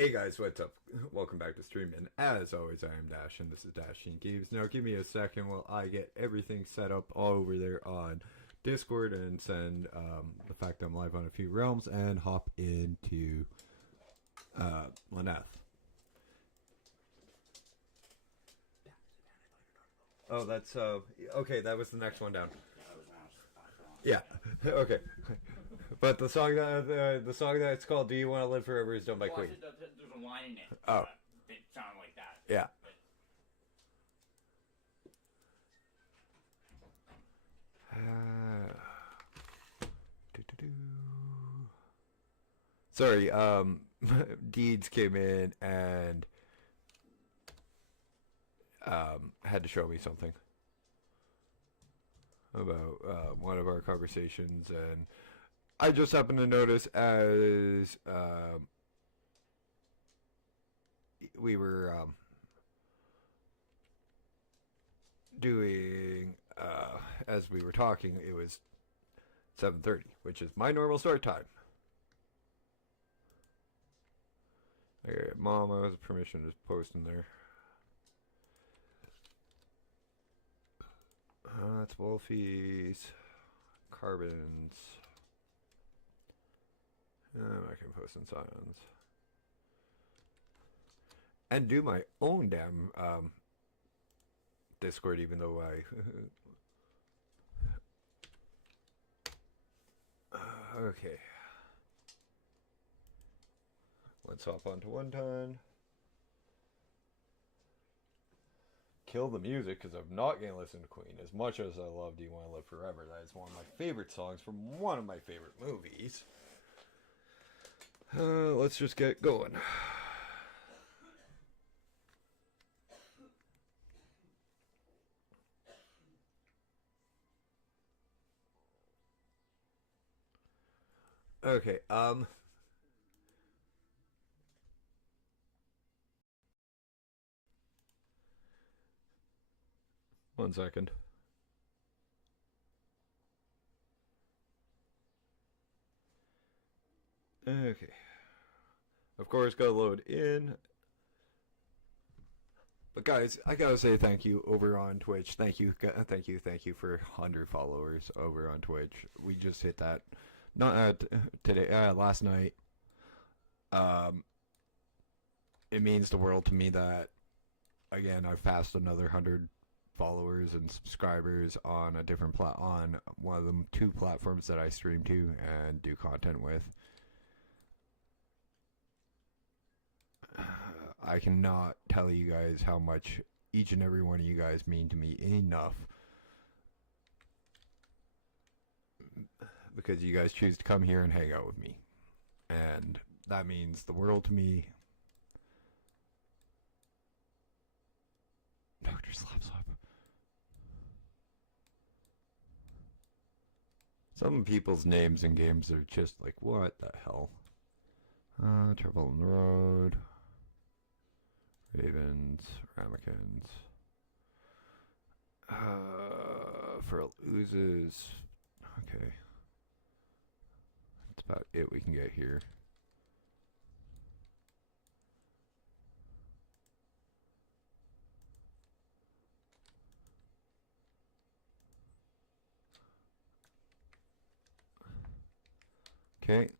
Hey guys, what's up? Welcome back to stream, and as always, I am Dash, and this is Dashing Games. Now, give me a second while I get everything set up all over there on Discord and send the fact I'm live on a few realms and hop into Laneth. Oh, that's okay. That was the next one down. Yeah. Okay. But the song that's called "Do You Want to Live Forever" is done by Queen. There's a line in it. Oh. That sound like that. Yeah. Sorry, Deeds came in and had to show me something about one of our conversations, and I just happened to notice as we were doing as we were talking, it was 7:30, which is my normal start time. Okay, Mom, I was permission to post in there. That's Wolfies, Carbons. I can post in silence. And do my own damn Discord, even though I... okay. Let's hop onto one ton. Kill the music, because I'm not going to listen to Queen. As much as I love Do You Want to Live Forever, that is one of my favorite songs from one of my favorite movies. Let's just get going. Okay, one second. Okay. Of course, gotta load in. But guys, I gotta say thank you over on Twitch. Thank you for 100 followers over on Twitch. We just hit that, not today, last night. It means the world to me that, again, I've passed another 100 followers and subscribers on a different on one of the two platforms that I stream to and do content with. I cannot tell you guys how much each and every one of you guys mean to me enough, because you guys choose to come here and hang out with me, and that means the world to me. Dr. Slapslap. Some people's names in games are just like, what the hell? Trouble on the Road. Ravens, Ramekins. Feral Oozes. Okay. That's about it we can get here. Okay,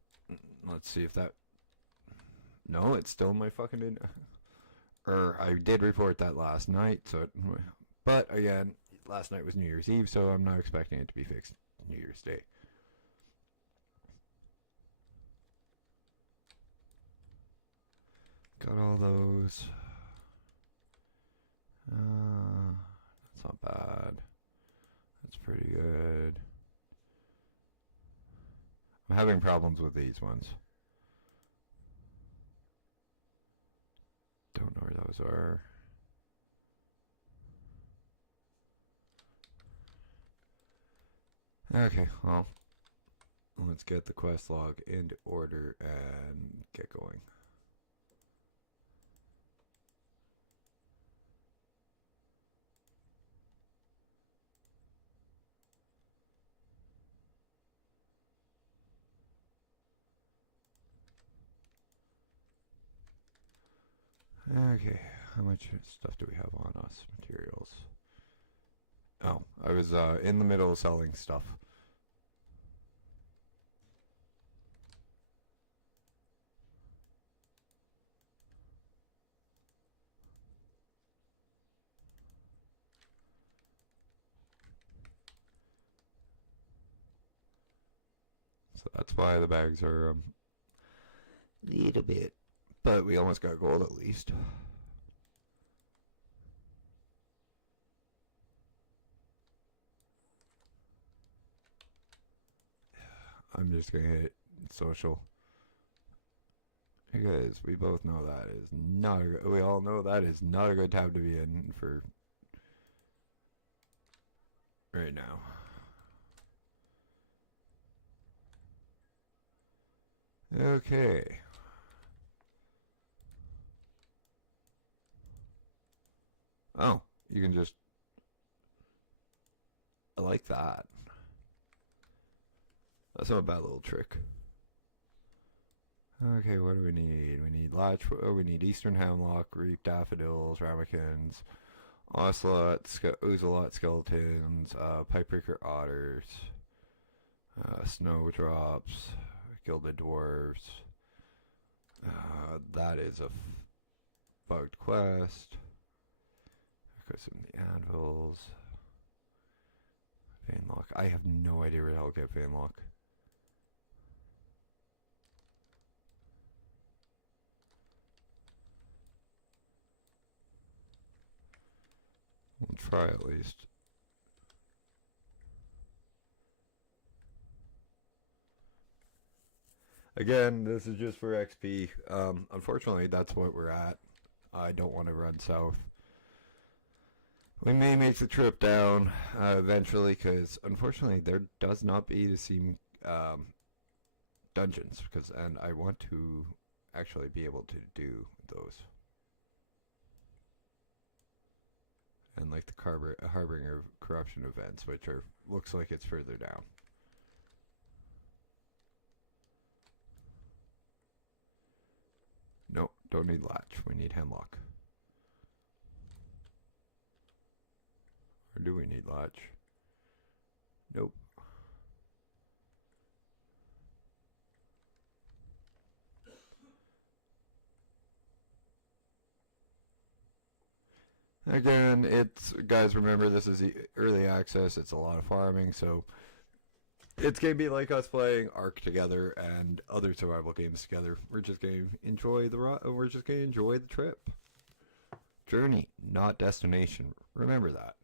let's see if that... No, it's still in my fucking... I did report that last night, so... But, again, last night was New Year's Eve, so I'm not expecting it to be fixed New Year's Day. Got all those. That's not bad. That's pretty good. I'm having problems with these ones. Don't know where those are. Okay, well, let's get the quest log into order and get going. Okay, how much stuff do we have on us? Materials. Oh, I was in the middle of selling stuff. So that's why the bags are little bit. But we almost got gold at least. I'm just gonna hit social. Hey guys, we both know that is not a good, we all know that is not a good time to be in for right now. Okay. Oh, you can just, I like that. That's not a bad little trick. Okay, what do we need? We need latch. Oh, we need eastern hemlock, reap daffodils, ramekins, ocelot, ocelot skeletons, pipebreaker otters, snowdrops, gilded dwarves. That is a bugged quest. There goes some of the anvils. Fanlock. I have no idea where the hell to get Fanlock. We'll try at least. Again, this is just for XP. Unfortunately, that's what we're at. I don't want to run south. We may make the trip down eventually, because unfortunately there does not be to see dungeons, and I want to actually be able to do those. And like the Harbinger of Corruption events, which are looks like it's further down. Nope, don't need latch. We need hemlock. Or do we need latch? Nope. Again, it's, guys, remember this is early access. It's a lot of farming, so it's gonna be like us playing Ark together and other survival games together. We're just gonna enjoy the trip. Journey, not destination. Remember that.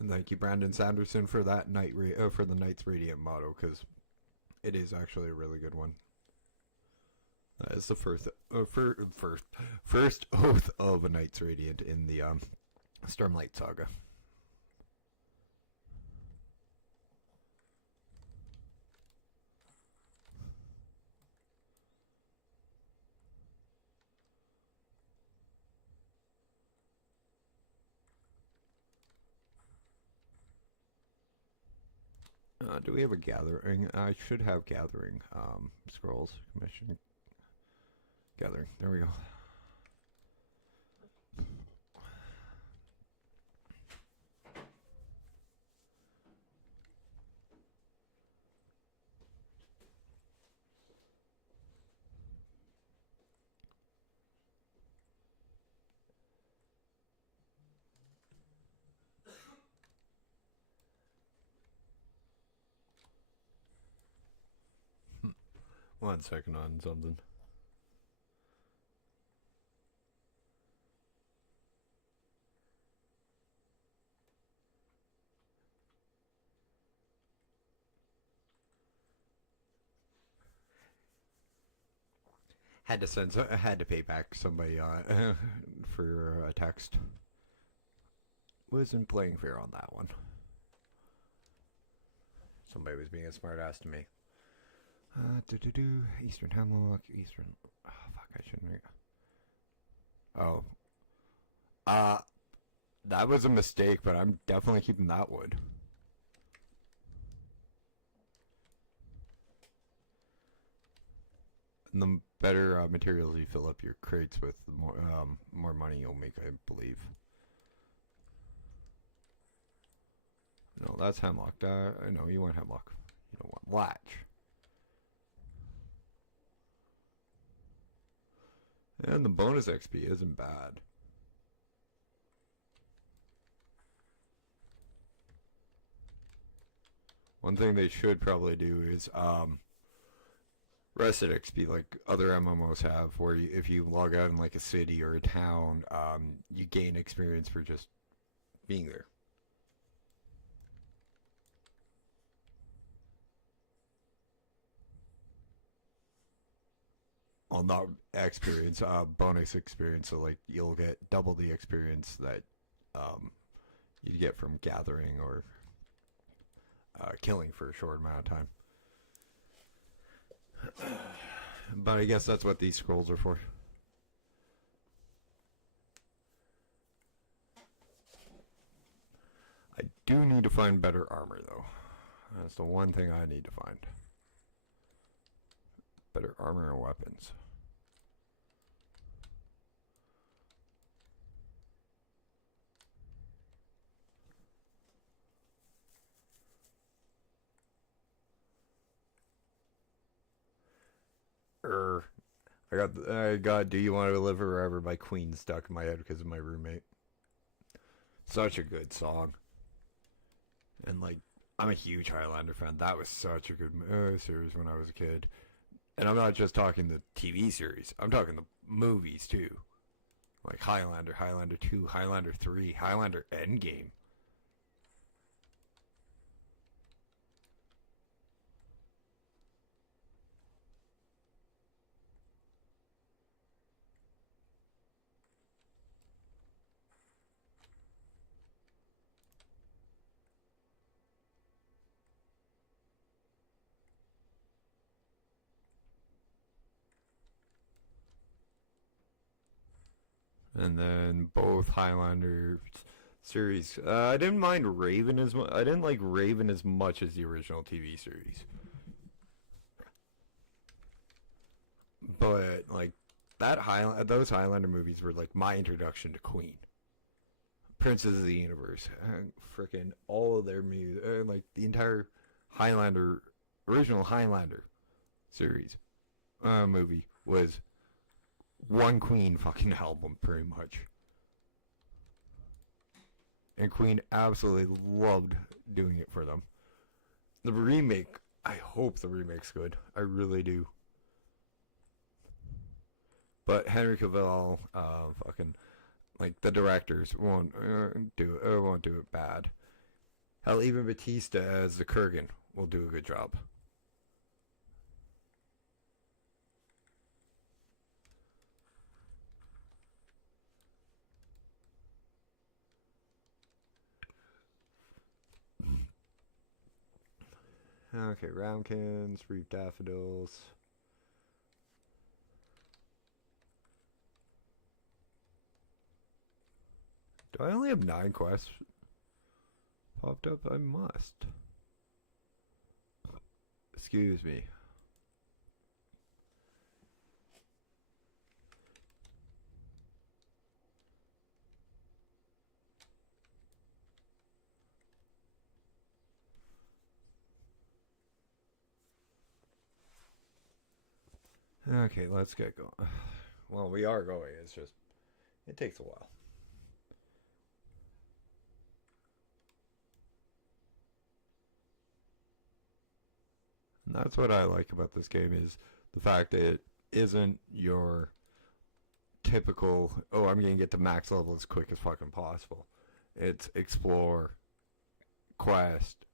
And thank you, Brandon Sanderson, for that for the Knights Radiant motto, because it is actually a really good one. That is the first oath of a Knights Radiant in the Stormlight Saga. Do we have a gathering? I should have gathering scrolls. Commission gathering. There we go. One second on something. Had to pay back somebody for a text. Wasn't playing fair on that one. Somebody was being a smartass to me. Eastern Hemlock, Eastern. Oh, fuck, I shouldn't. Oh. That was a mistake, but I'm definitely keeping that wood. And the better materials you fill up your crates with, the more money you'll make, I believe. No, that's hemlock. No, you want hemlock. You don't want latch. And the bonus XP isn't bad. One thing they should probably do is rested XP like other MMOs have, where if you log out in like a city or a town, you gain experience for just being there. Well, not experience, bonus experience. So like you'll get double the experience that you'd get from gathering or killing for a short amount of time. But I guess that's what these scrolls are for. I do need to find better armor, though. That's the one thing I need to find. Better armor and weapons. I got Do You Want to Live Forever by Queen stuck in my head because of my roommate. Such a good song. And like, I'm a huge Highlander fan. That was such a good series when I was a kid. And I'm not just talking the TV series. I'm talking the movies too. Like Highlander, Highlander 2, Highlander 3, Highlander Endgame. And then both Highlander series. I didn't mind Raven as much. I didn't like Raven as much as the original TV series. But like those Highlander movies were like my introduction to Queen, Princess of the Universe, freaking all of their music, like the entire Highlander, original Highlander series movie was one Queen fucking album, pretty much. And Queen absolutely loved doing it for them. The remake, I hope the remake's good. I really do. But Henry Cavill, fucking, like the directors won't do it bad. Hell, even Batista as the Kurgan will do a good job. Okay, ramkins, reap daffodils. Do I only have 9 quests popped up? I must. Excuse me. Okay, let's get going. Well, we are going. It's just, it takes a while. And that's what I like about this game is the fact that it isn't your typical, oh, I'm going to get to max level as quick as fucking possible. It's explore, quest,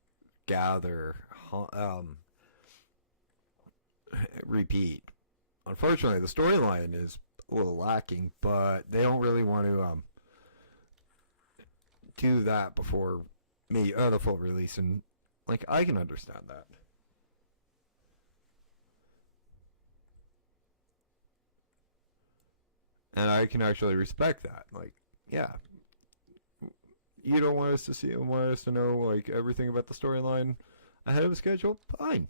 gather, repeat. Unfortunately, the storyline is a little lacking, but they don't really want to do that before the full release, and like I can understand that. And I can actually respect that. Like, yeah, you don't want us to see, want us to know like everything about the storyline ahead of the schedule. Fine.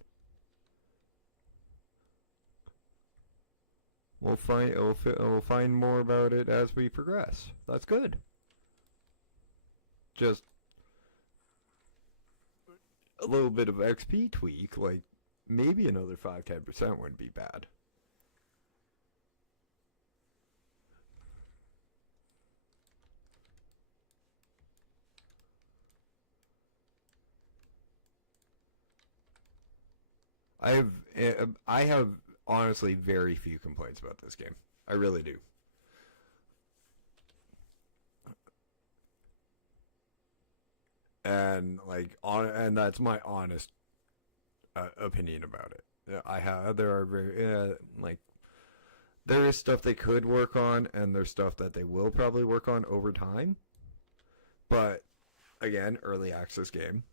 we'll find more about it as we progress. That's good. Just a little bit of XP tweak, like maybe another 5-10% wouldn't be bad. I have honestly very few complaints about this game. I really do. And and that's my honest opinion about it. There is stuff they could work on, and there's stuff that they will probably work on over time. But again, early access game.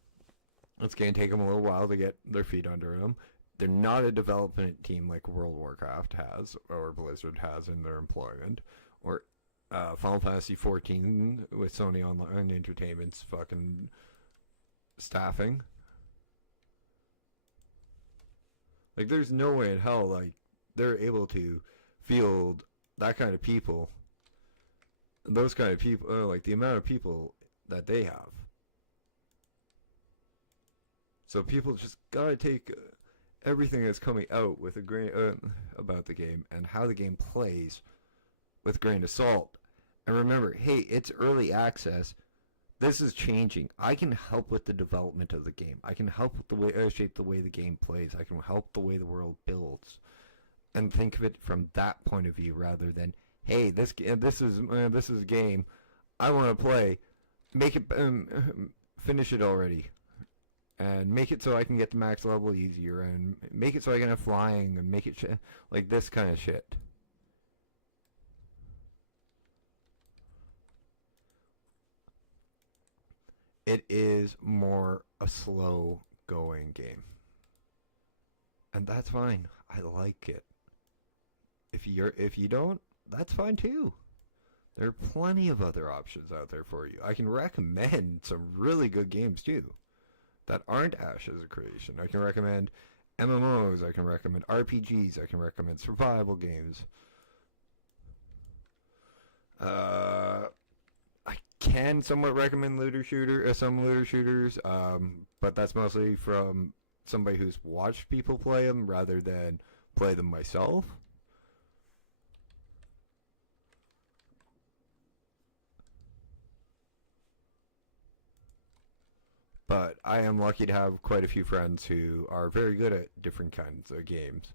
It's going to take them a little while to get their feet under them. They're not a development team like World of Warcraft has, or Blizzard has in their employment, or Final Fantasy XIV with Sony Online Entertainment's fucking staffing. Like, there's no way in hell, like, they're able to field that kind of people, those kind of people, like, the amount of people that they have. So people just gotta take everything that's coming out with a grain about the game and how the game plays with a grain of salt. And remember, hey, it's early access. This is changing. I can help with the development of the game. I can help with the way shape the way the game plays. I can help the way the world builds, and think of it from that point of view rather than, hey, this is a game I want to play. Make it finish it already, and make it so I can get the max level easier, and make it so I can have flying, and make it like this kind of shit. It is more a slow going game. And that's fine. I like it. If you don't, that's fine too. There are plenty of other options out there for you. I can recommend some really good games too that aren't Ashes of Creation. I can recommend MMOs, I can recommend RPGs, I can recommend survival games. I can somewhat recommend some looter shooters, but that's mostly from somebody who's watched people play them rather than play them myself. But I am lucky to have quite a few friends who are very good at different kinds of games.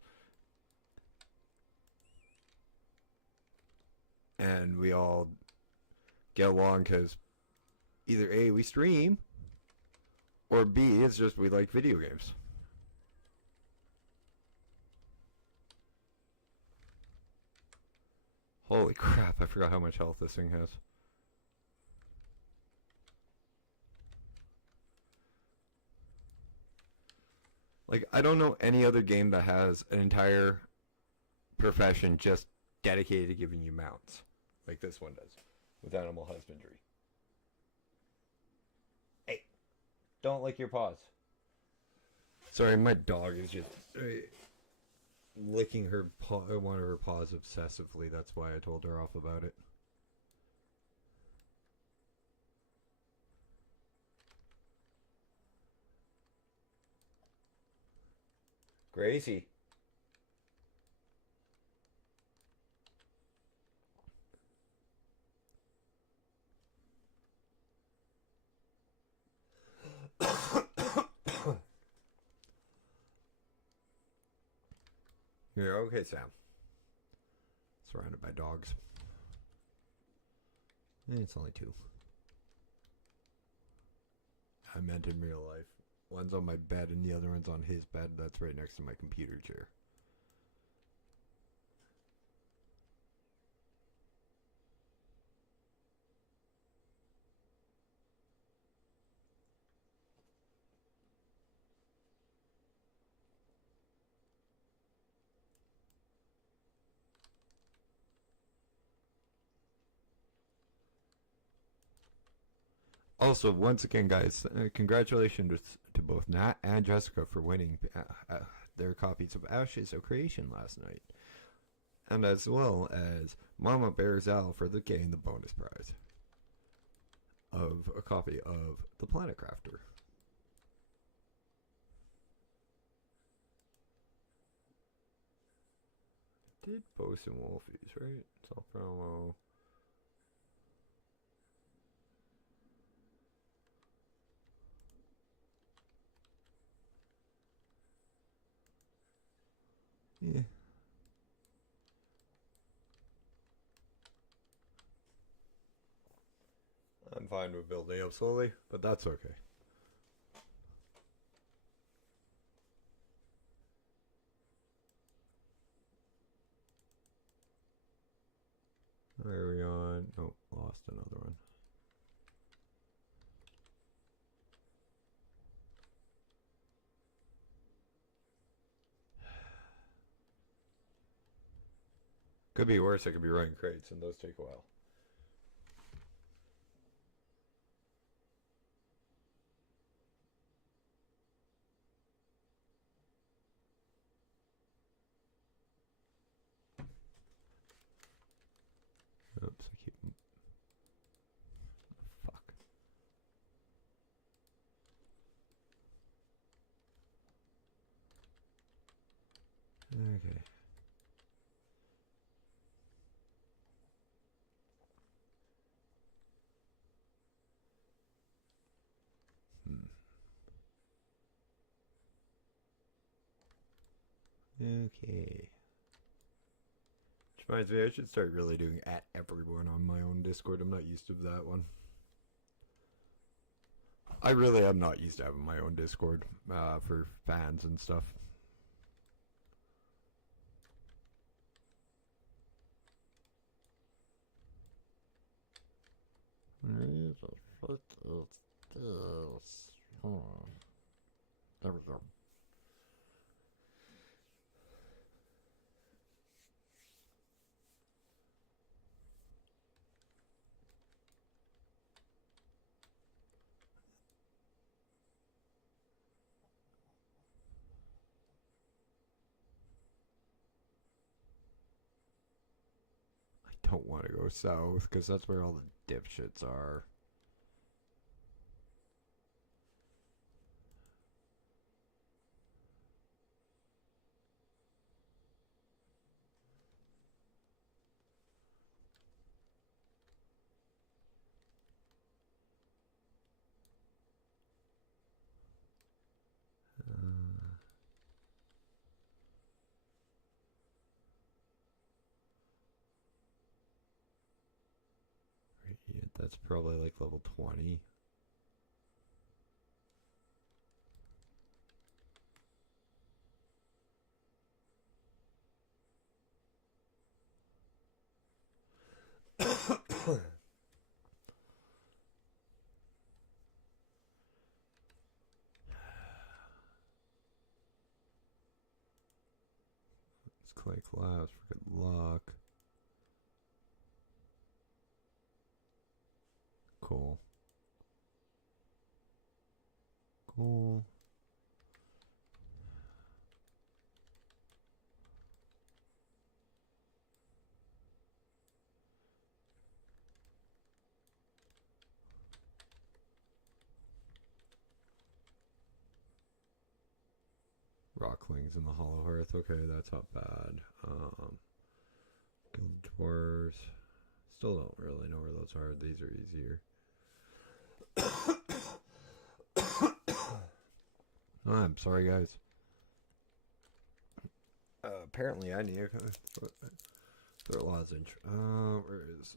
And we all get along because either A, we stream, or B, it's just we like video games. Holy crap, I forgot how much health this thing has. Like, I don't know any other game that has an entire profession just dedicated to giving you mounts, like this one does, with animal husbandry. Hey, don't lick your paws. Sorry, my dog is just licking one of her paws obsessively. That's why I told her off about it. Gracie. You're okay, Sam. Surrounded by dogs. It's only two. I meant in real life. One's on my bed and the other one's on his bed. That's right next to my computer chair. Also, once again, guys, congratulations to both Nat and Jessica for winning their copies of Ashes of Creation last night. and as well as Mama Bear's Owl for the gain the bonus prize of a copy of the Planet Crafter. Did post some Wolfies, right? Self promo. Yeah. I'm fine with building up slowly, but that's okay. Where are we on? Oh, lost another one. Could be worse, I could be running crates, and those take a while. Oops, I keep... Fuck. Okay. Okay. Which reminds me, I should start really doing at everyone on my own Discord. I'm not used to that one. I really am not used to having my own Discord for fans and stuff. Where the fuck is this? Hold on. There we go. I don't want to go south because that's where all the dipshits are. Yeah, that's probably like level 20. Let's click last for good luck. Cool. Cool. Rocklings in the Hollow Earth. Okay, that's not bad. Guild Dwarves. Still don't really know where those are. These are easier. Oh, I'm sorry, guys. Apparently, I need to throw a lozenge. Where is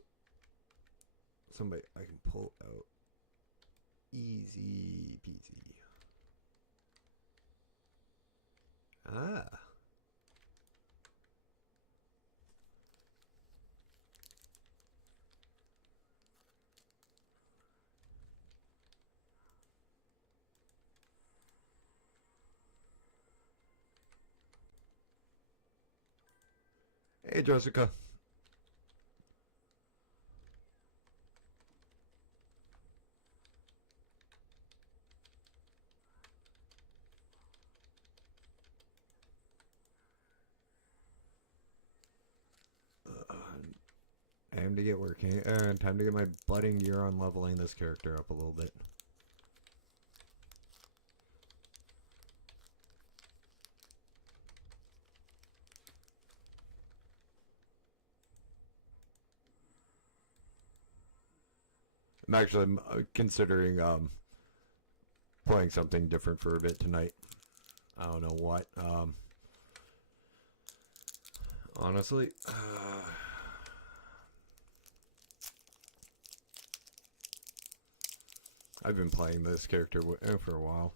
somebody I can pull out? Easy peasy. Ah. Hey, Jessica. time to get working. Time to get my budding year on leveling this character up a little bit. I'm actually considering playing something different for a bit tonight. I don't know what. Honestly, I've been playing this character for a while.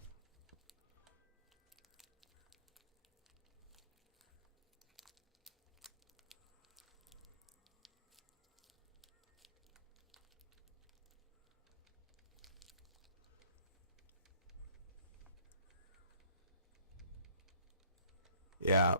Yeah.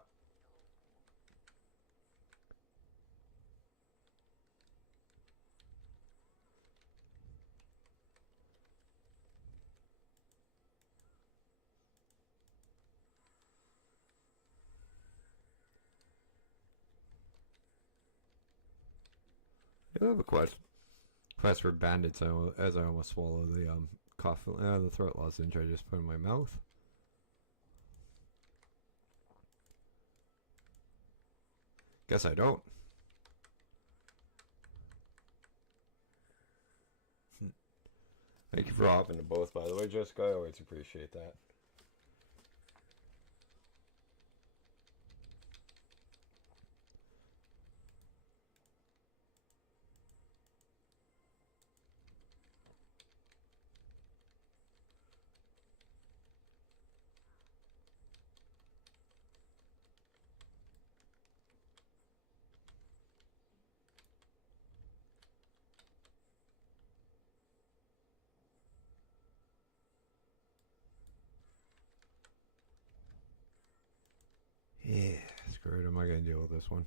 I have a quest for bandits as I almost swallow the the throat lozenge I just put in my mouth. Guess I don't. Thank you for hopping to both, by the way, Jessica. I always appreciate that. Yeah, screw it. Am I going to deal with this one?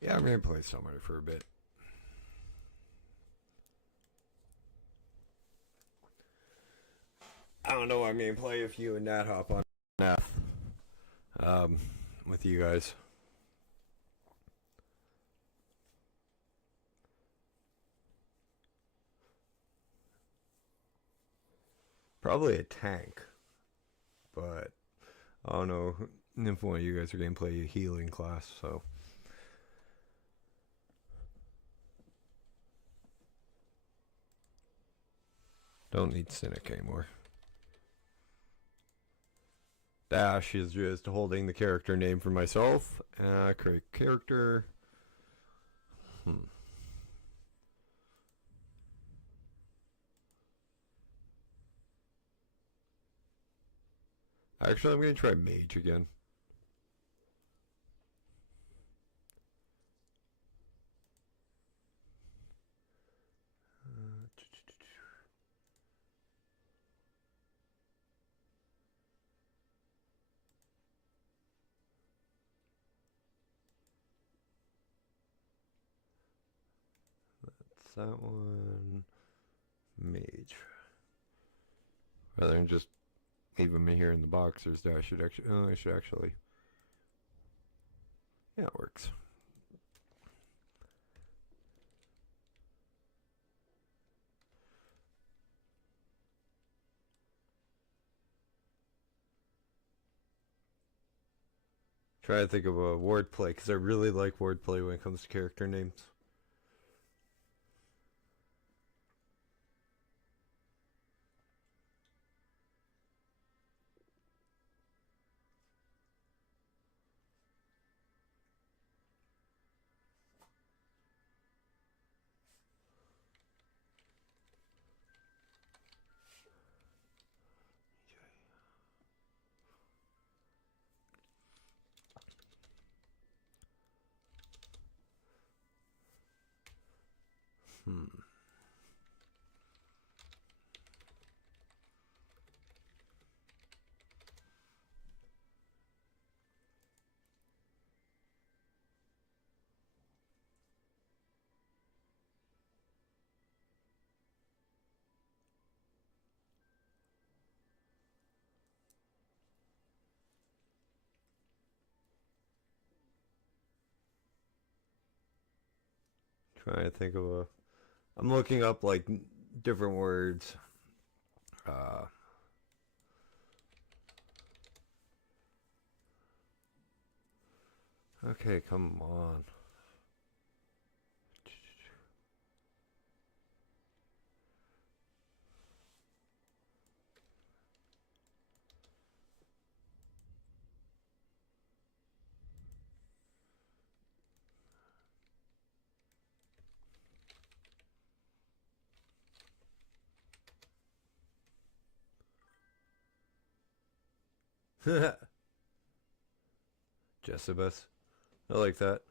Yeah, I'm going to play Summoner for a bit. I don't know what I'm going to play if you and Nat hop on Nath with you guys. Probably a tank, but I don't know if one of you guys are going to play a healing class, so... Don't need Cynic anymore. Dash is just holding the character name for myself. Create character. Actually, I'm going to try Mage again. That one, Mage. Rather than just leave them in here in the boxers, I should actually. Yeah, it works. Try to think of a wordplay because I really like wordplay when it comes to character names. Hmm. Trying to think of a. I'm looking up like different words. Uh, okay, come on. Jessibus. I like that.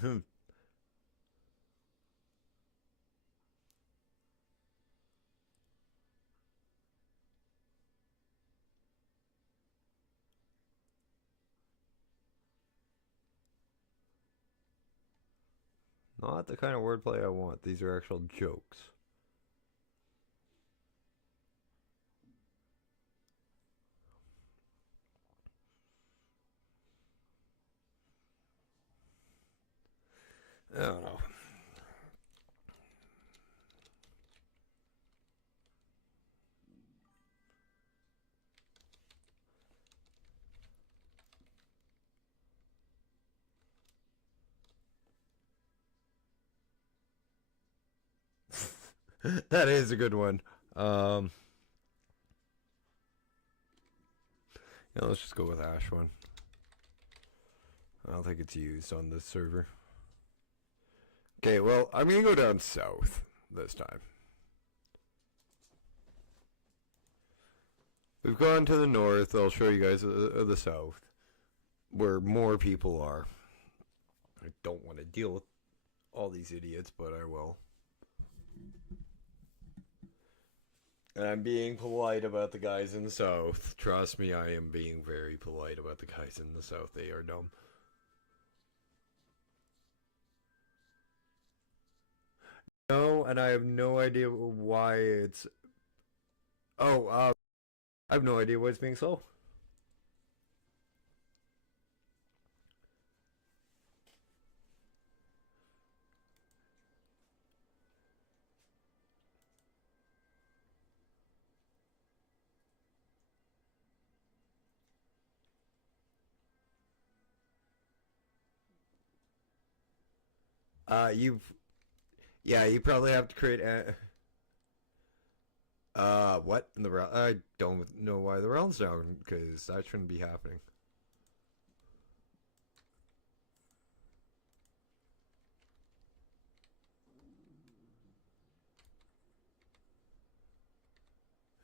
Hmm. Not the kind of wordplay I want. These are actual jokes. I don't know. That is a good one. Um, yeah, let's just go with Ash one. I don't think it's used on this server. Okay, well, I'm gonna go down south this time. We've gone to the north. I'll show you guys the south, where more people are. I don't want to deal with all these idiots, but I will. And I'm being polite about the guys in the south. Trust me, I am being very polite about the guys in the south. They are dumb. No, and I have no idea why it's. Oh, I have no idea why it's being so. You've. Yeah, you probably have to create a. What in the realm? I don't know why the realm's down because that shouldn't be happening.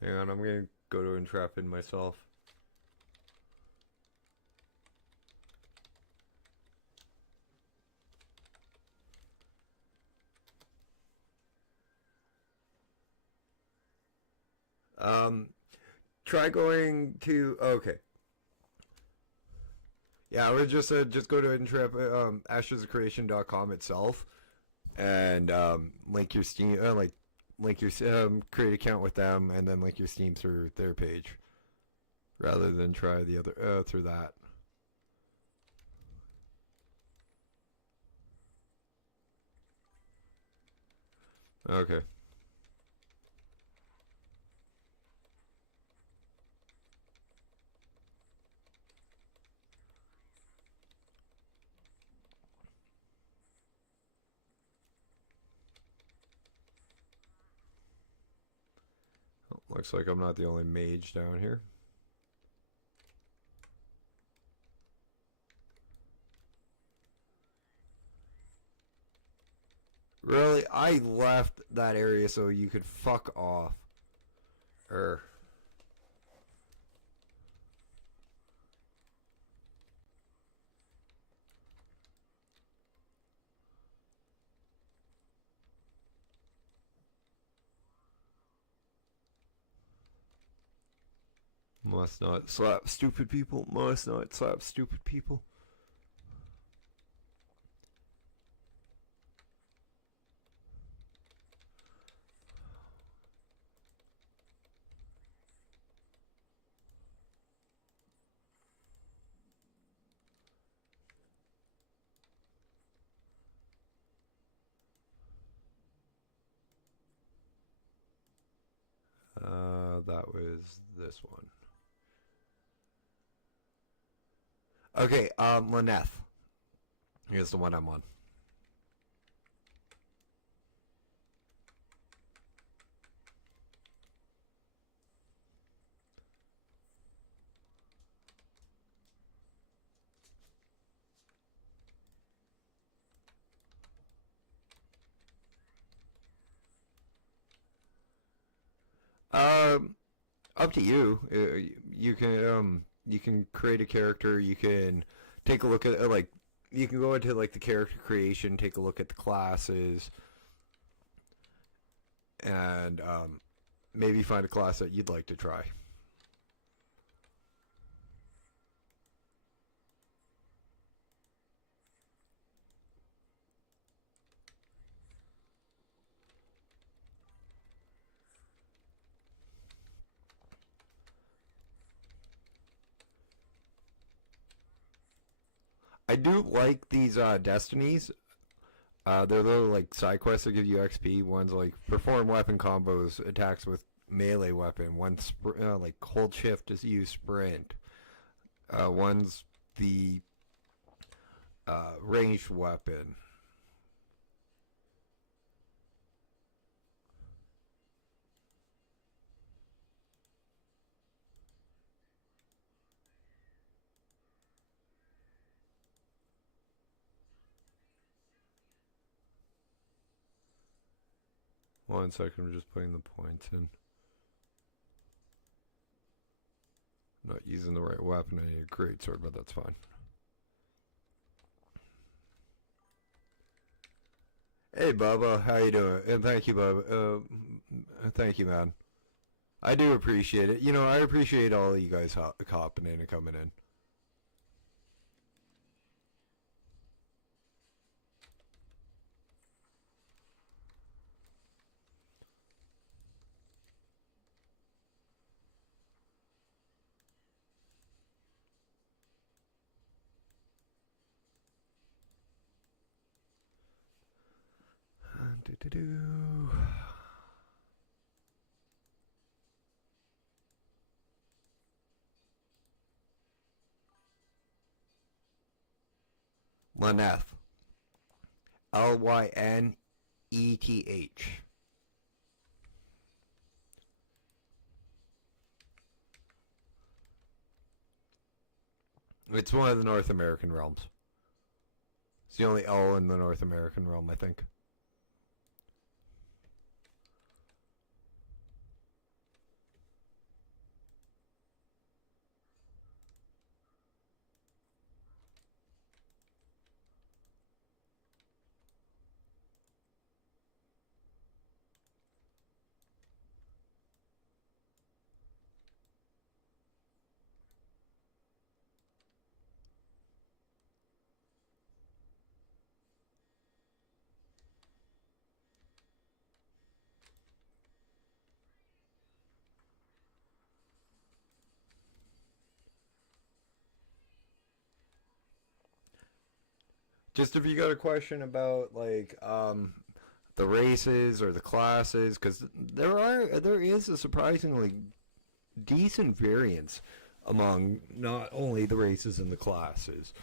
Hang on, I'm gonna go to Intrepid myself. Um, try going to. Okay. Yeah, I would just go to Intrepid, ashescreation.com itself, and link your Steam, link your create account with them, and then link your Steam through their page, rather than try the other through that. Okay. Looks like I'm not the only mage down here. Really? I left that area so you could fuck off. Must not slap stupid people. Must not slap stupid people. That was this one. Okay, Lyneth. Here's the one I'm on. Up to you. You can create a character. You can take a look at like you can go into like the character creation, take a look at the classes, and maybe find a class that you'd like to try. I do like these destinies. They're little like side quests that give you XP. One's like perform weapon combos, attacks with melee weapon. One's like hold shift to use sprint. One's the ranged weapon. One second, I'm just putting the points in. Not using the right weapon. I need a great sword, but that's fine. Hey, Bubba, how you doing? And thank you, Bubba. Thank you, man. I do appreciate it. You know, I appreciate all of you guys hopping in and coming in. Lyneth. Lyneth. It's one of the North American realms. It's the only L in the North American realm, I think. Just if you got a question about like the races or the classes, because there is a surprisingly decent variance among not only the races and the classes,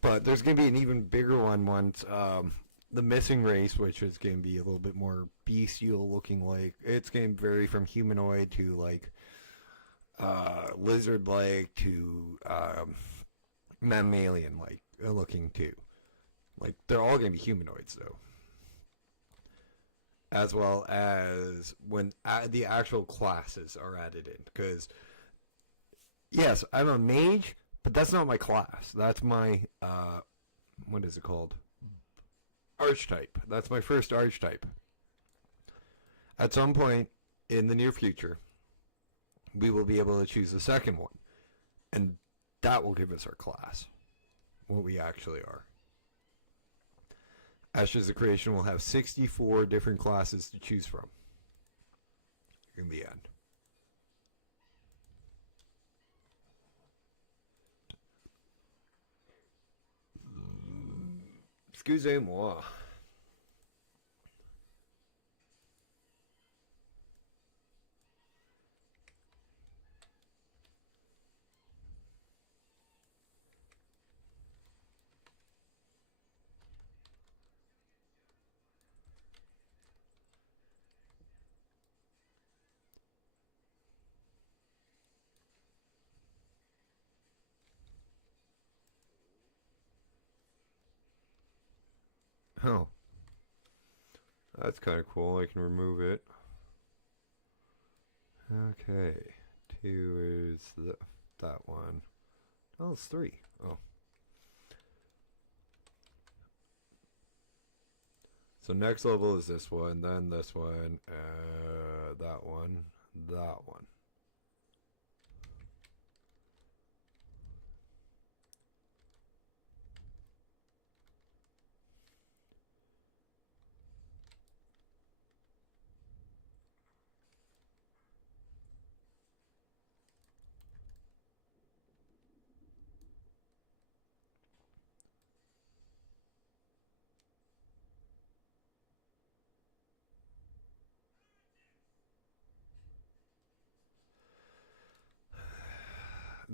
but there's going to be an even bigger one once the missing race, which is going to be a little bit more bestial looking, like it's going to vary from humanoid to like lizard-like to mammalian like looking too. Like they're all going to be humanoids though, as well as when the actual classes are added in. Because yes, I'm a mage, but that's not my class. That's my what is it called? Archetype. That's my first archetype. At some point in the near future, we will be able to choose the second one, and that will give us our class, what we actually are. Ashes of Creation will have 64 different classes to choose from in the end. Excusez-moi. Oh. That's kind of cool. I can remove it. Okay. 2 is that one. Oh, it's 3. Oh. So next level is this one, then this one, that one, that one.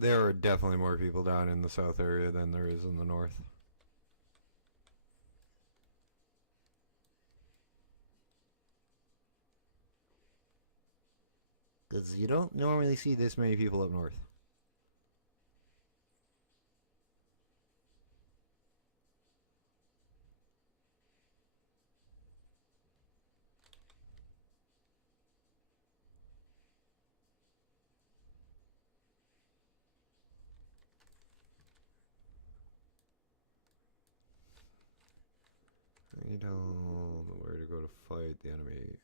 There are definitely more people down in the south area than there is in the north. Because you don't normally see this many people up north. You don't know where to go to fight the enemy.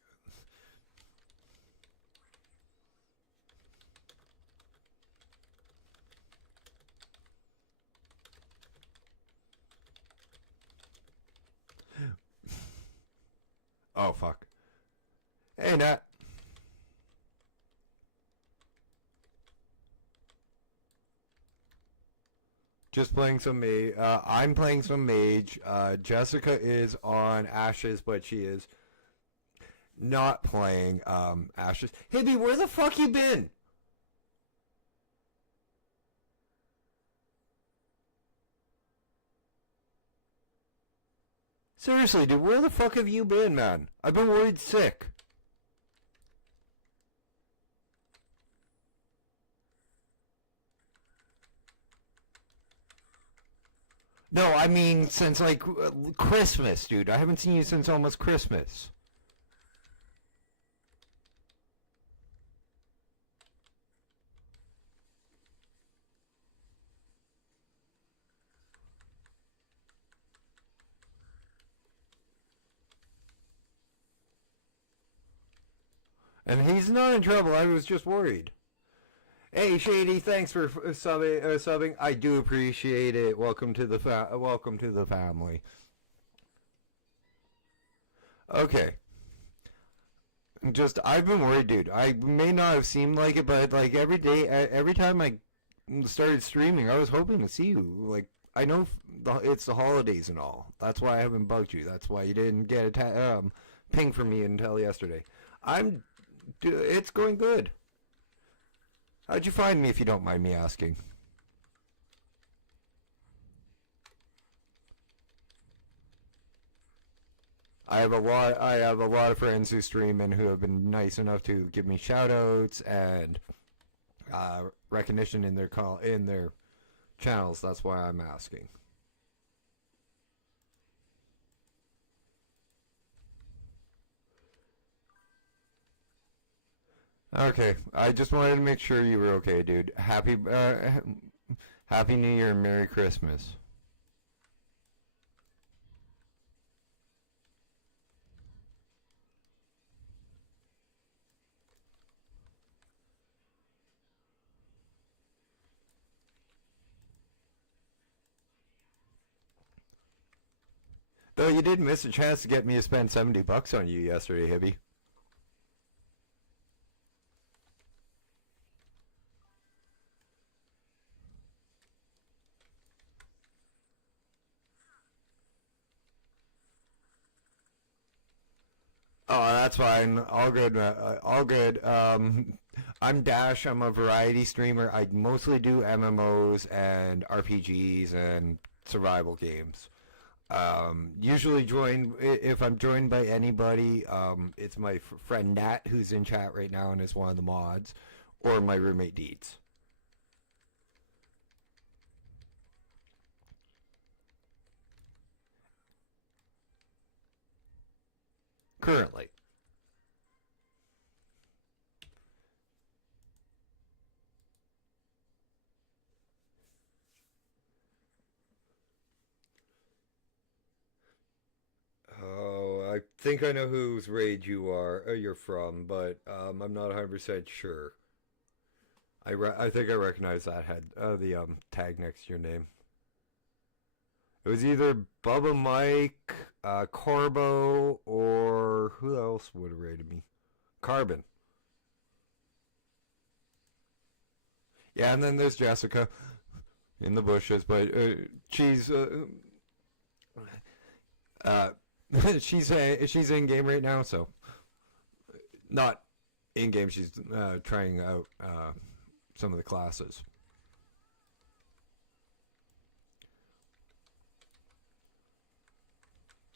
Oh, fuck. Hey, Nat. Just playing some mage. I'm playing some mage. Jessica is on Ashes, but she is not playing Ashes. Hibby, where the fuck you been? Seriously, dude, where the fuck have you been, man? I've been worried sick. No, I mean since like Christmas, dude. I haven't seen you since almost Christmas. And he's not in trouble. I was just worried. Hey, Shady, thanks for subbing. I do appreciate it. Welcome to the family. Okay. Just I've been worried, dude. I may not have seemed like it, but like every day, every time I started streaming, I was hoping to see you. Like I know it's the holidays and all. That's why I haven't bugged you. That's why you didn't get a ping from me until yesterday. It's going good. How'd you find me, if you don't mind me asking? I have a lot of friends who stream and who have been nice enough to give me shout outs and recognition in their channels. That's why I'm asking. Okay, I just wanted to make sure you were okay, dude. Happy New Year and Merry Christmas. Though you did miss a chance to get me to spend $70 on you yesterday, Hibby. Oh, that's fine. All good. All good. I'm Dash. I'm a variety streamer. I mostly do MMOs and RPGs and survival games. Usually if I'm joined by anybody, it's my friend Nat who's in chat right now and is one of the mods, or my roommate Deeds. Currently. Oh, I think I know whose raid you're from, but I'm not 100% sure. I think I recognize that head, the tag next to your name. It was either Bubba Mike, Corbo, or who else would have raided me? Carbon. Yeah, and then there's Jessica in the bushes, but uh, she's in game right now, so not in game. She's trying out some of the classes.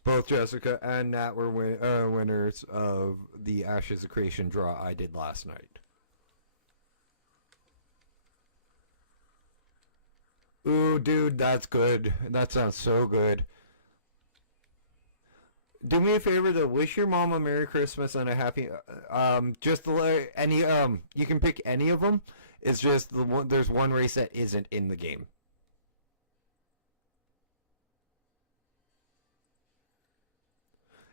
Both Jessica and Nat were winners of the Ashes of Creation draw I did last night. Ooh, dude, that's good. That sounds so good. Do me a favor though. Wish your mom a Merry Christmas and a happy. Just any. You can pick any of them. It's just there's one race that isn't in the game.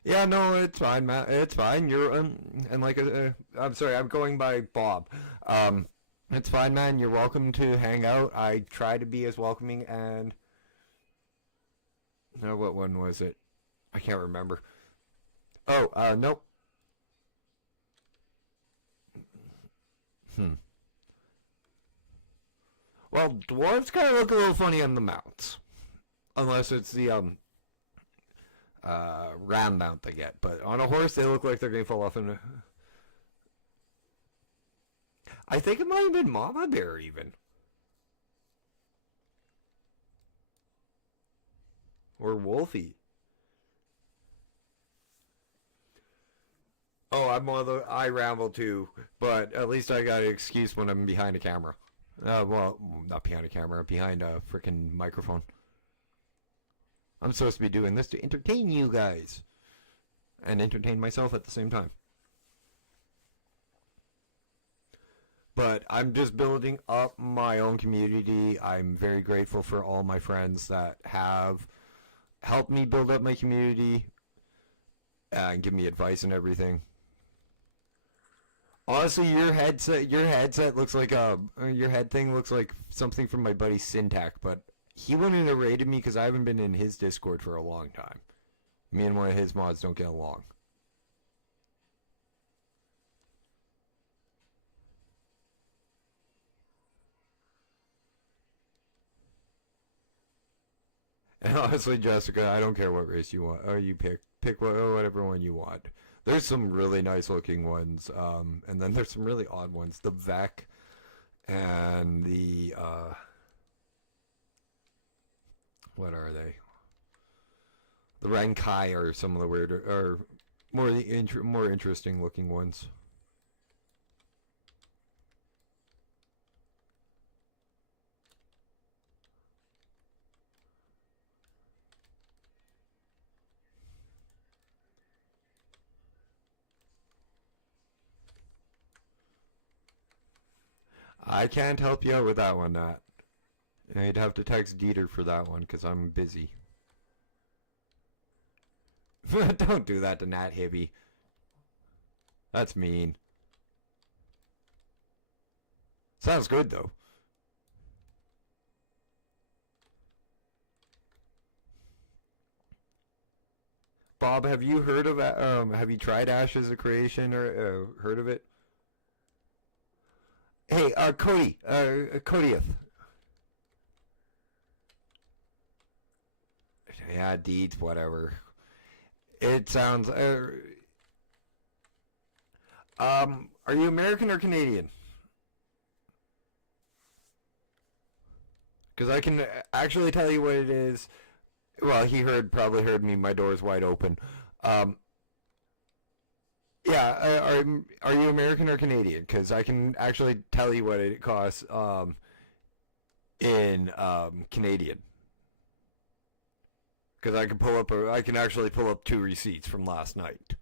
Yeah, no, it's fine, Matt. It's fine. You're and like I'm sorry, I'm going by Bob. It's fine, man. You're welcome to hang out. I try to be as welcoming and no, what one was it? I can't remember. Oh, nope. Hmm. Well, dwarves kind of look a little funny on the mounts, unless it's the round mount they get. But on a horse, they look like they're gonna fall off. And I think it might have been Mama Bear even, or Wolfie. Oh, I'm one of the I ramble too, but at least I got an excuse when I'm behind a camera. Well, not behind a camera, behind a freaking microphone. I'm supposed to be doing this to entertain you guys and entertain myself at the same time. But I'm just building up my own community. I'm very grateful for all my friends that have helped me build up my community and give me advice and everything. Honestly, your headset looks like your head thing looks like something from my buddy Syntac, but he wouldn't have raided me because I haven't been in his Discord for a long time. Me and one of his mods don't get along. And honestly, Jessica, I don't care what race you want. Or you pick whatever one you want. There's some really nice looking ones, and then there's some really odd ones. The Vec and the what are they? The Renkai are some of the weirder, or more interesting looking ones. I can't help you out with that one, Nat. I'd have to text Dieter for that one, because I'm busy. Don't do that to Nat Hibby. That's mean. Sounds good, though. Bob, have you heard of have you tried Ashes of Creation or heard of it? Hey, Cody, Codieth. Yeah, Deeds, whatever. It sounds. Are you American or Canadian? Because I can actually tell you what it is. Well, he probably heard me. My door's wide open. Yeah, are you American or Canadian? Because I can actually tell you what it costs in Canadian. Because I can actually pull up 2 receipts from last night.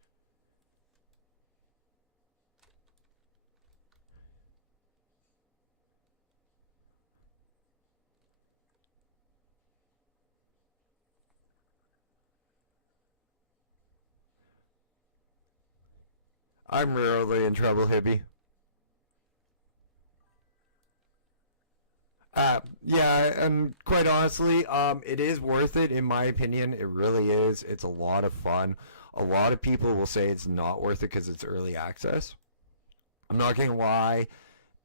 I'm rarely in trouble, Hippie. Yeah, and quite honestly, it is worth it in my opinion. It really is. It's a lot of fun. A lot of people will say it's not worth it because it's early access. I'm not gonna lie.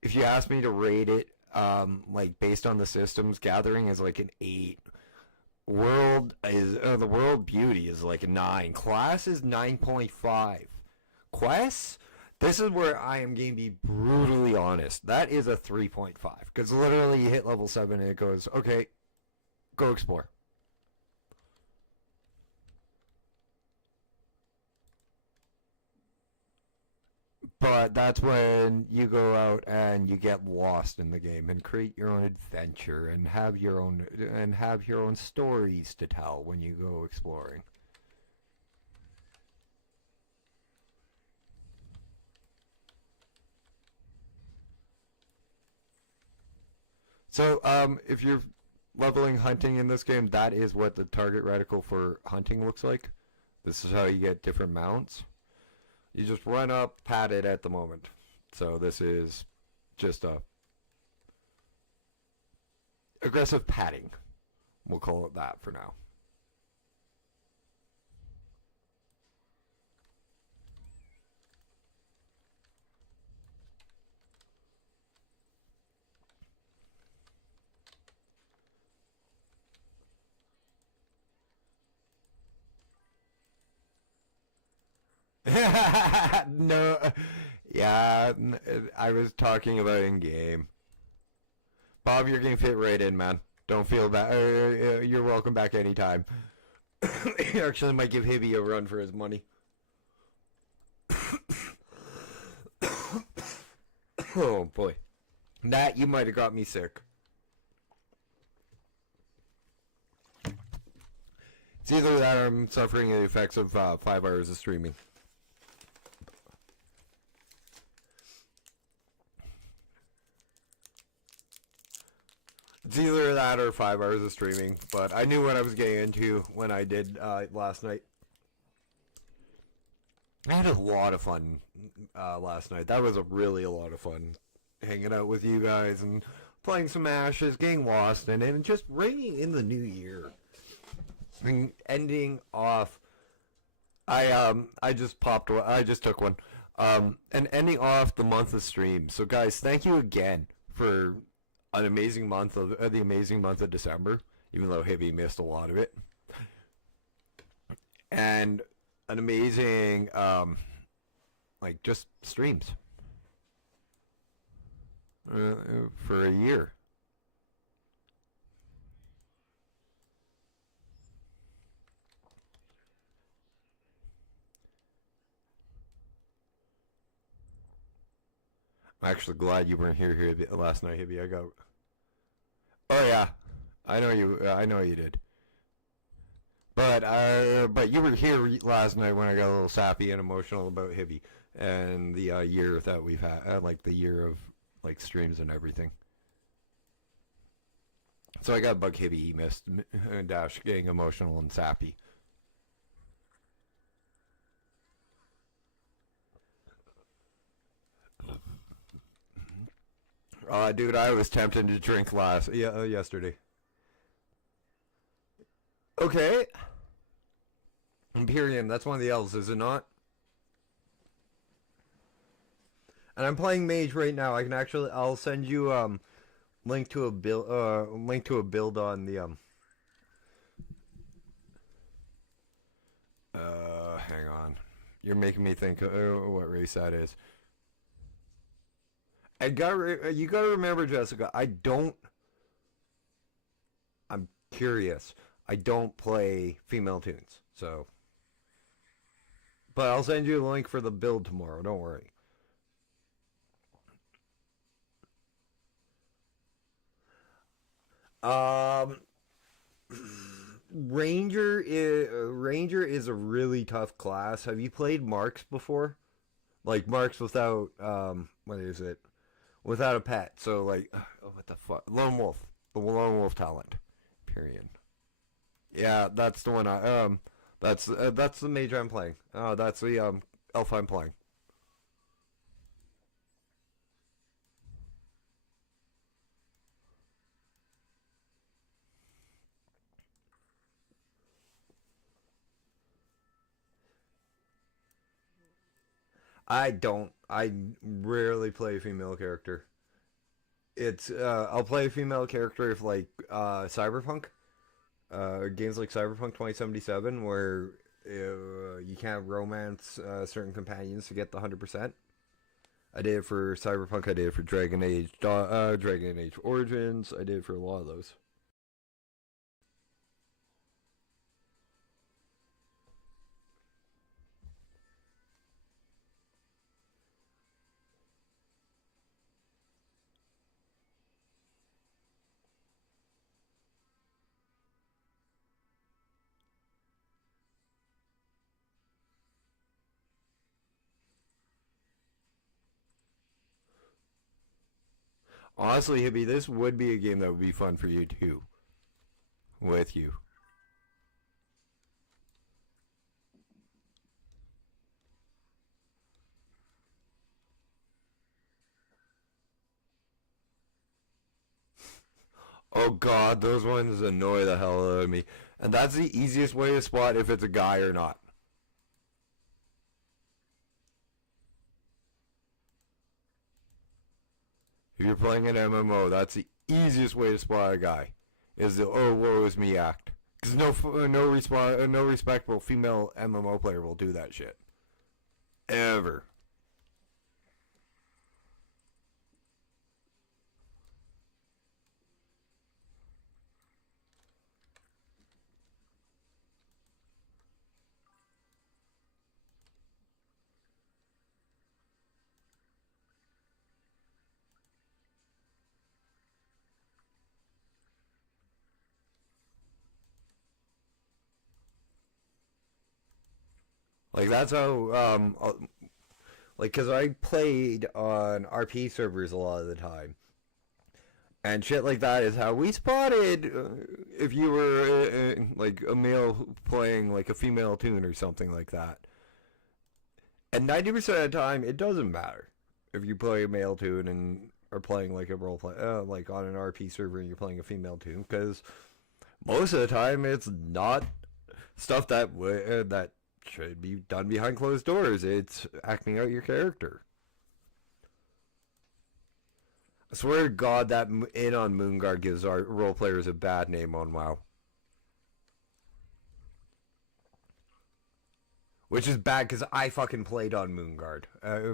If you ask me to rate it, like based on the systems, Gathering is like an 8. The World Beauty is like a 9. Class is 9.5. Quests? This is where I am going to be brutally honest. That is a 3.5. Because literally you hit level 7 and it goes, okay, go explore. But that's when you go out and you get lost in the game and create your own adventure and have your own stories to tell when you go exploring. So, if you're leveling hunting in this game, that is what the target reticle for hunting looks like. This is how you get different mounts. You just run up, pat it at the moment. So this is just a aggressive patting. We'll call it that for now. No, yeah, I was talking about in game. Bob, you're gonna fit right in, man. Don't feel bad. You're welcome back anytime. You actually might give Hibby a run for his money. Oh boy, Nat, you might have got me sick. It's either that or I'm suffering the effects of 5 hours of streaming. It's either that or 5 hours of streaming, but I knew what I was getting into when I did last night. I had a lot of fun last night. That was a lot of fun. Hanging out with you guys and playing some Ashes, getting lost in it, and just ringing in the new year. And ending off, I just took one. And ending off the month of stream. So guys, thank you again for an amazing month of the amazing month of December, even though Hibby missed a lot of it. And an amazing like just streams for a year. Actually, glad you weren't here last night, Hibby. I got. Oh yeah, I know you. I know you did. But you were here last night when I got a little sappy and emotional about Hibby and the year that we've had, like the year of like streams and everything. So I got bug Hibby. He missed Dash getting emotional and sappy. Dude, I was tempted to drink yesterday. Okay. Imperium, that's one of the elves, is it not? And I'm playing mage right now. I'll send you link to a build on the hang on. You're making me think what race that is. You gotta remember, Jessica, I'm curious. I don't play female tunes, so. But I'll send you a link for the build tomorrow, don't worry. Ranger is a really tough class. Have you played Marks before? Like Marks without what is it? Without a pet. So like what the fuck? Lone Wolf. The Lone Wolf talent. Period. Yeah, that's the one that's the mage I'm playing. Oh, that's the elf I'm playing. I rarely play a female character. I'll play a female character if like Cyberpunk. Games like Cyberpunk 2077 where you can't romance certain companions to get the 100%. I did it for Cyberpunk, I did it for Dragon Age Origins, I did it for a lot of those. Honestly, Hibby, this would be a game that would be fun for you too. With you. Oh god, those ones annoy the hell out of me. And that's the easiest way to spot if it's a guy or not. If you're playing an MMO, that's the easiest way to spot a guy. Is the oh woe is me act. Because no respectable female MMO player will do that shit. Ever. Like that's how like because I played on RP servers a lot of the time, and shit like that is how we spotted if you were like a male playing like a female tune or something like that. And 90% of the time, it doesn't matter if you play a male tune and are playing like a role play, like on an RP server and you're playing a female tune, because most of the time it's not stuff that should be done behind closed doors. It's acting out your character. I swear to God that in on Moonguard gives our role players a bad name on WoW. Which is bad because I fucking played on Moonguard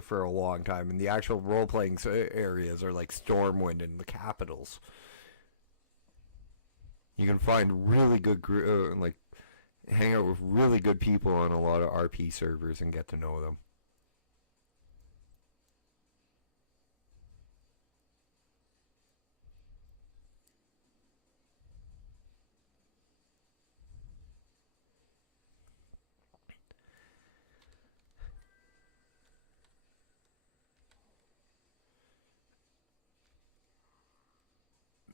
for a long time, and the actual role-playing areas are like Stormwind and the capitals. You can find really good, like, hang out with really good people on a lot of RP servers and get to know them.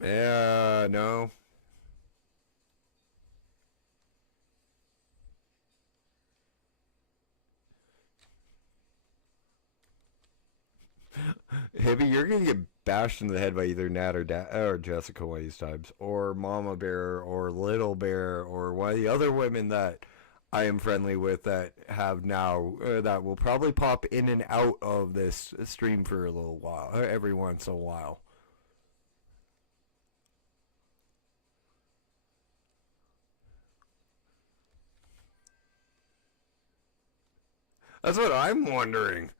Yeah, no. Hippie, you're gonna get bashed in the head by either Nat or Jessica one of these times, or Mama Bear, or Little Bear, or one of the other women that I am friendly with that have now that will probably pop in and out of this stream for a little while, every once in a while. That's what I'm wondering.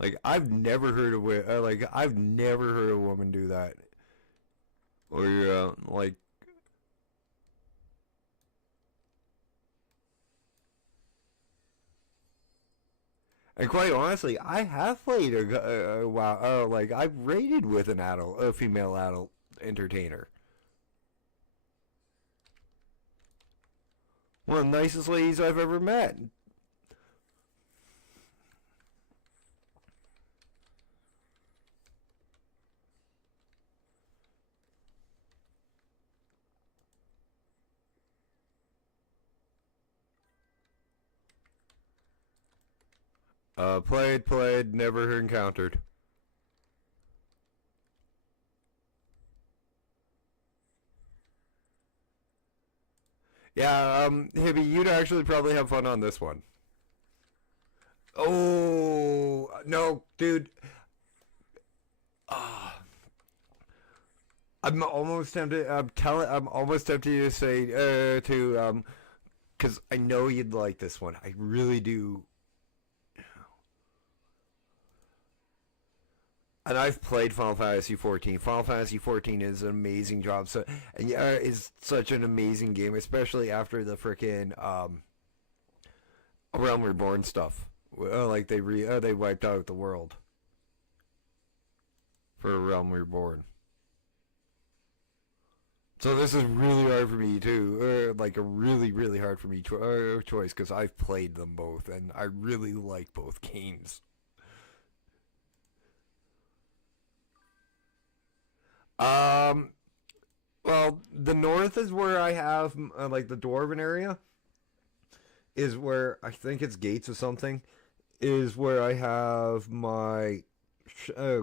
Like I've never heard of I've never heard a woman do that. Or like and quite honestly, I have played a while. Like I've raided with a female adult entertainer. One of the nicest ladies I've ever met. Played, never encountered. Yeah, Hibby, you'd actually probably have fun on this one. Oh no, dude. Uh, I'm almost tempted. I'm almost tempted to say because I know you'd like this one. I really do. And I've played Final Fantasy 14. Final Fantasy 14 is an amazing job. So and yeah, it's such an amazing game, especially after the freaking Realm Reborn stuff. Like they wiped out the world for Realm Reborn. So this is really hard for me too. Like a really hard for me choice because I've played them both and I really like both games. Um, well, the north is where I have like the dwarven area is where I think it's gates or something is where I have my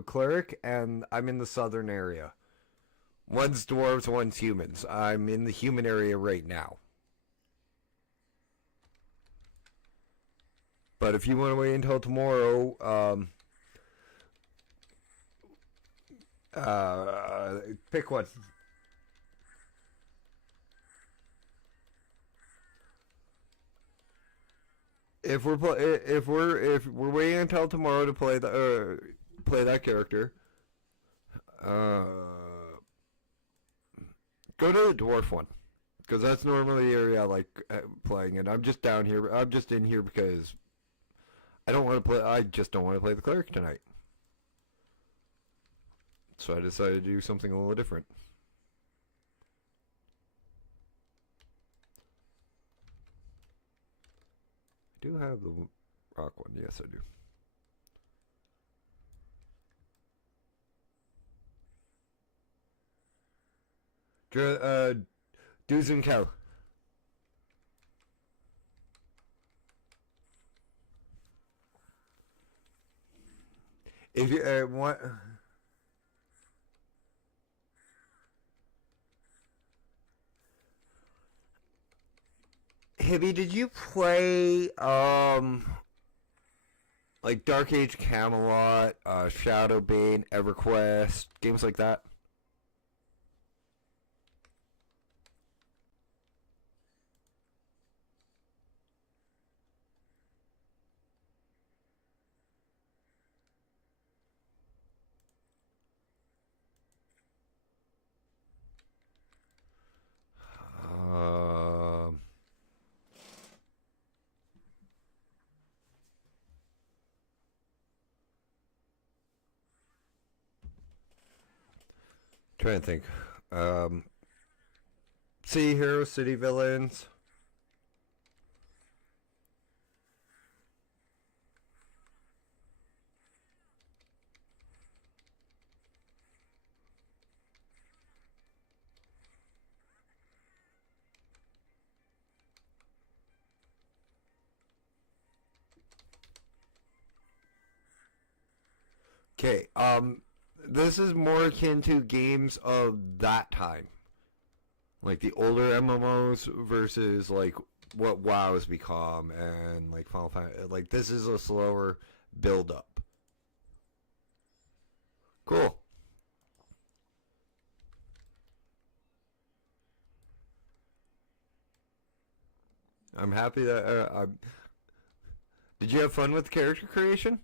cleric and I'm in the southern area. One's dwarves, one's humans. I'm in the human area right now. But if you want to wait until tomorrow, pick one. If we're waiting until tomorrow to play that character, uh, go to the dwarf one because that's normally the area I like playing. And I'm just down here. I'm just in here because I don't want to play. I just don't want to play the cleric tonight. So I decided to do something a little different. I do have the rock one. Yes, I do. Do's and cow. If you want. Hibby, did you play like Dark Age Camelot, Shadowbane, EverQuest, games like that? Um, trying to think. See Hero City villains. Okay, this is more akin to games of that time. Like the older MMOs versus like what WoW has become and like Final Fantasy. Like this is a slower build up. Cool. I'm happy that did you have fun with character creation?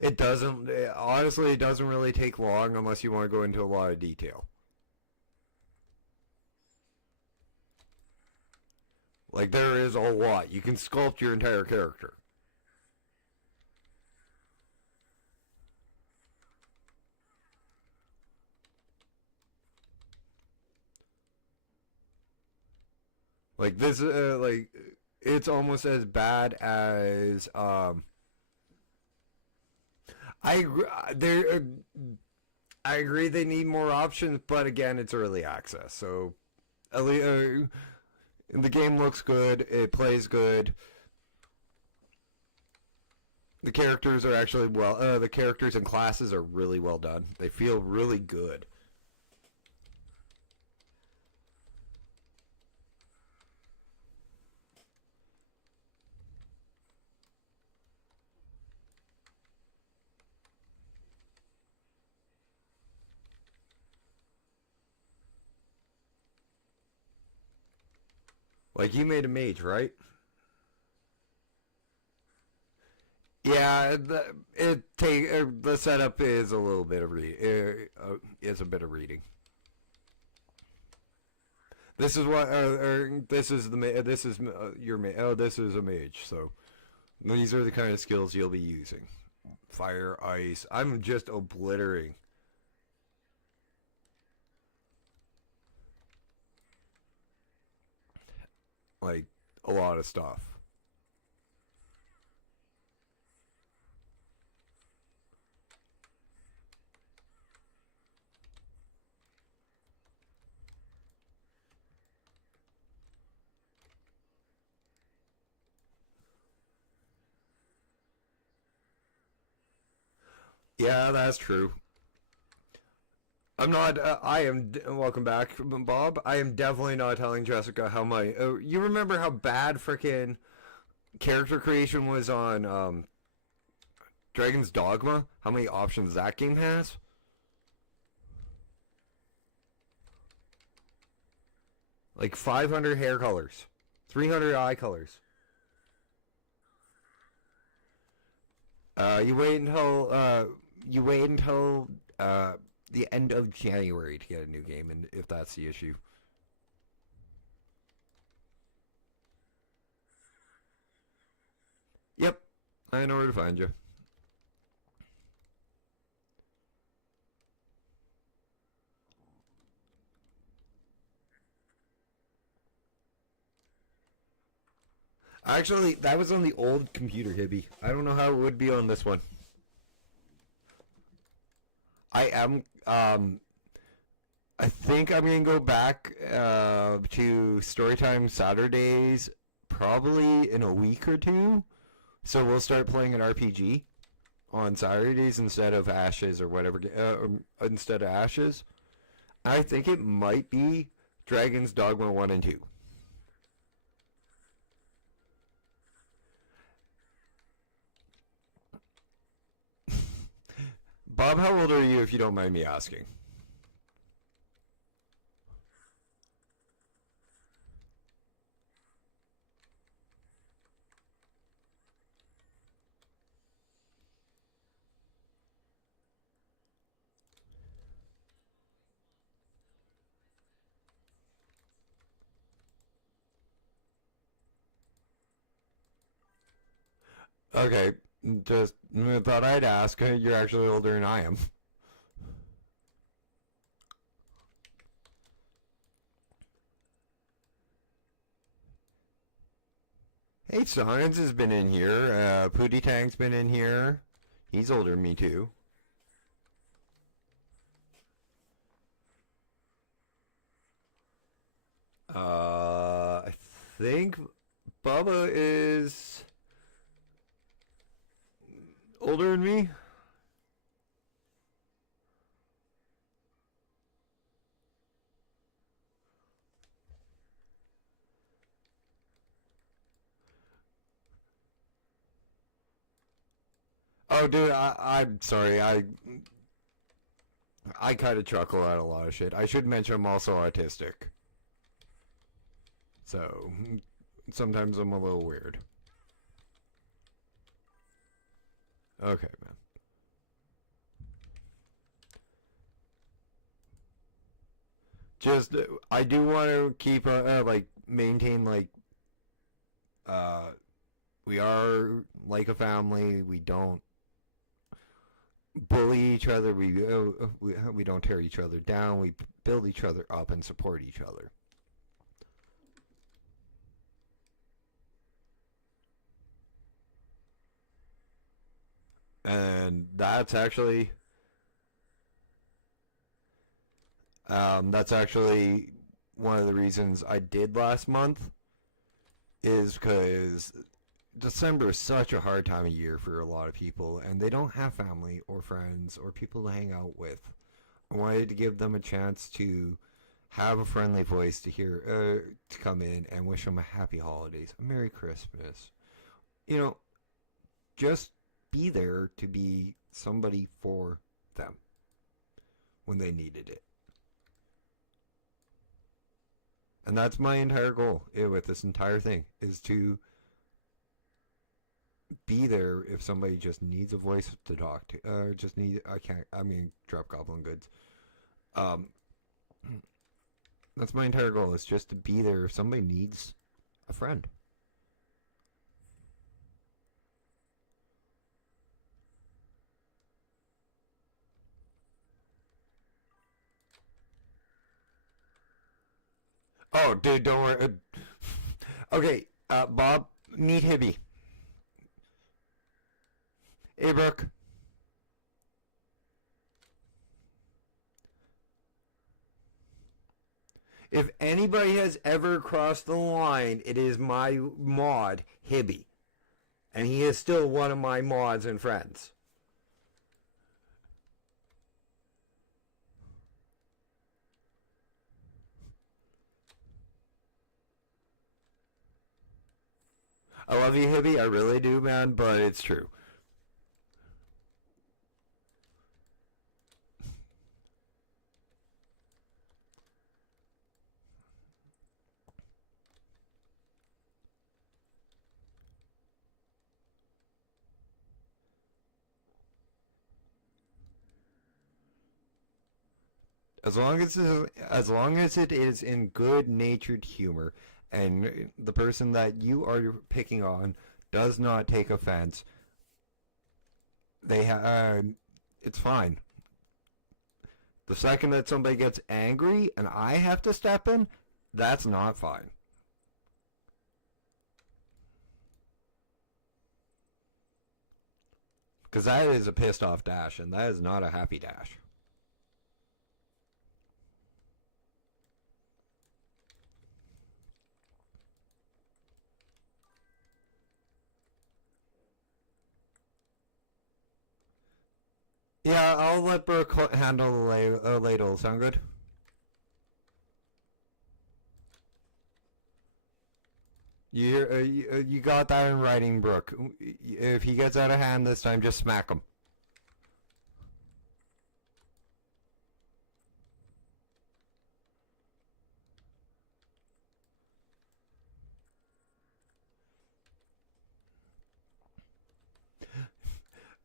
It doesn't. Honestly, it doesn't really take long unless you want to go into a lot of detail. Like there is a lot. You can sculpt your entire character. Like this, like it's almost as bad as I agree. I agree they need more options, but again, it's early access, so at least, the game looks good. It plays good. The characters are actually well. The characters and classes are really well done. They feel really good. Like you made a mage, right? Yeah, the setup is a little bit of is a bit of reading. This is what this is this is your this is a mage. So these are the kind of skills you'll be using. Fire, ice. I'm just obliterating like a lot of stuff. Yeah, that's true. I'm not. I am. Welcome back, Bob. I am definitely not telling Jessica how my. You remember how bad freaking character creation was on Dragon's Dogma? How many options that game has? Like 500 hair colors, 300 eye colors. You wait until the end of January to get a new game, and if that's the issue. Yep, I know where to find you. Actually, that was on the old computer, Hibby. I don't know how it would be on this one. I am. I think I'm gonna go back to Storytime Saturdays probably in a week or two. So we'll start playing an RPG on Saturdays instead of Ashes or whatever. Instead of Ashes, I think it might be Dragon's Dogma 1 and 2. Bob, how old are you if you don't mind me asking? Okay, just thought I'd ask. You're actually older than I am. Hey, Science has been in here. Pootie Tang's been in here. He's older than me, too. I think Bubba is older than me. Oh, dude, I'm sorry. I kind of chuckle at a lot of shit. I should mention I'm also autistic. So, sometimes I'm a little weird. Okay, man. Just, I do want to keep, like, maintain, like, uh, we are like a family. We don't bully each other. We don't tear each other down. We build each other up and support each other. And that's actually one of the reasons I did last month, is because December is such a hard time of year for a lot of people, and they don't have family or friends or people to hang out with. I wanted to give them a chance to have a friendly voice to hear, to come in and wish them a happy holidays, a Merry Christmas. You know, just be there to be somebody for them when they needed it. And that's my entire goal with this entire thing, is to be there if somebody just needs a voice to talk to. Drop goblin goods. That's my entire goal, is just to be there if somebody needs a friend. Oh, dude, don't worry. Okay, Bob, meet Hibby. Hey, Brooke. If anybody has ever crossed the line, it is my mod, Hibby. And he is still one of my mods and friends. I love you, Hibby. I really do, man, but it's true. As long as it is in good-natured humor, and the person that you are picking on does not take offense, it's fine. The second that somebody gets angry and I have to step in, that's not fine. Because that is a pissed off dash, and that is not a happy dash. Yeah, I'll let Brooke handle the ladle. Sound good? You got that in writing, Brooke. If he gets out of hand this time, just smack him.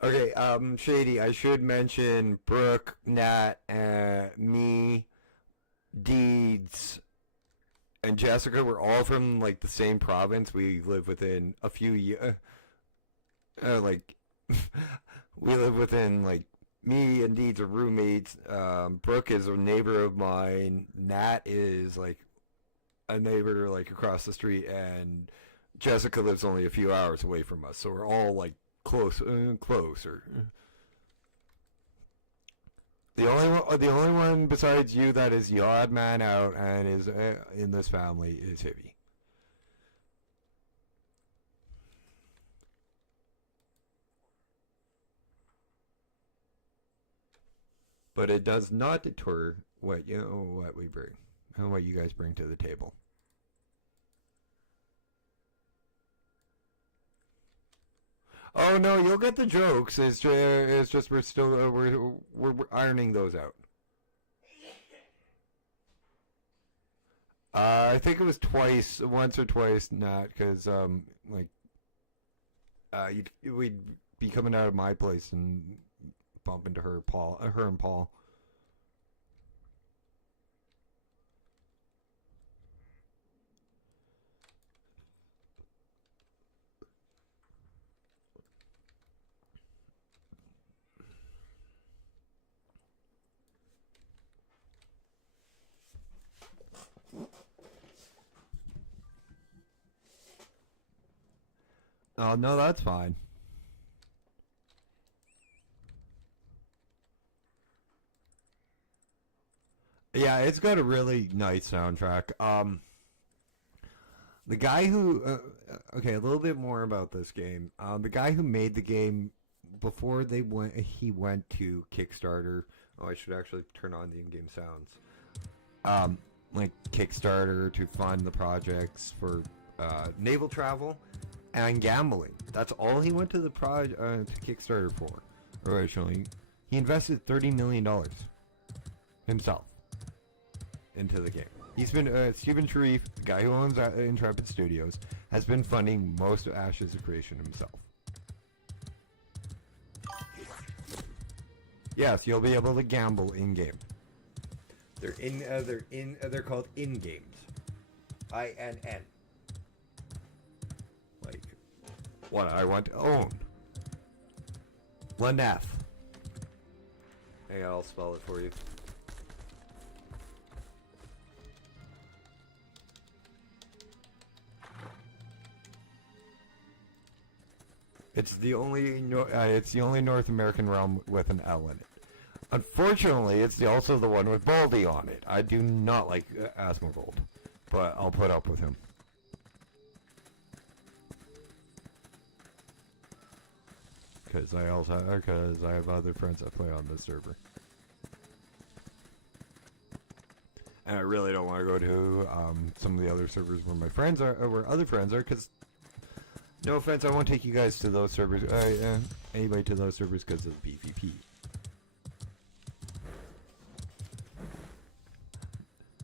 Okay, Shady, I should mention Brooke, Nat, me, Deeds, and Jessica were all from, like, the same province. We live within a few years, like, we live within, like, me and Deeds are roommates. Brooke is a neighbor of mine. Nat is, like, a neighbor, like, across the street, and Jessica lives only a few hours away from us, so we're all like closer. The only one besides you that is the odd man out and is in this family is Hibby. But it does not deter what we bring and what you guys bring to the table. Oh no, you'll get the jokes. It's just we're still we're ironing those out. I think it was once or twice, not because like we'd be coming out of my place and bump into her and Paul. Oh no, that's fine. Yeah, it's got a really nice soundtrack. The guy who, okay, a little bit more about this game. The guy who made the game before he went to Kickstarter. Oh, I should actually turn on the in-game sounds. Like Kickstarter to fund the projects for naval travel and gambling. That's all he went to the to Kickstarter for originally. He invested $30 million himself into the game. He's been Stephen Sharif, the guy who owns Intrepid Studios, has been funding most of Ashes of Creation himself. Yes, you'll be able to gamble in game. They're called in games. INN. Like what I want to own. Laneth. Hey, I'll spell it for you. It's the only North American realm with an L in it. Unfortunately, it's also the one with Baldy on it. I do not like Asmongold, but I'll put up with him. Because I have other friends that play on this server, and I really don't want to go to some of the other servers where my friends are, or where other friends are. Because no offense, I won't take you guys to those servers. Anybody to those servers because of PvP.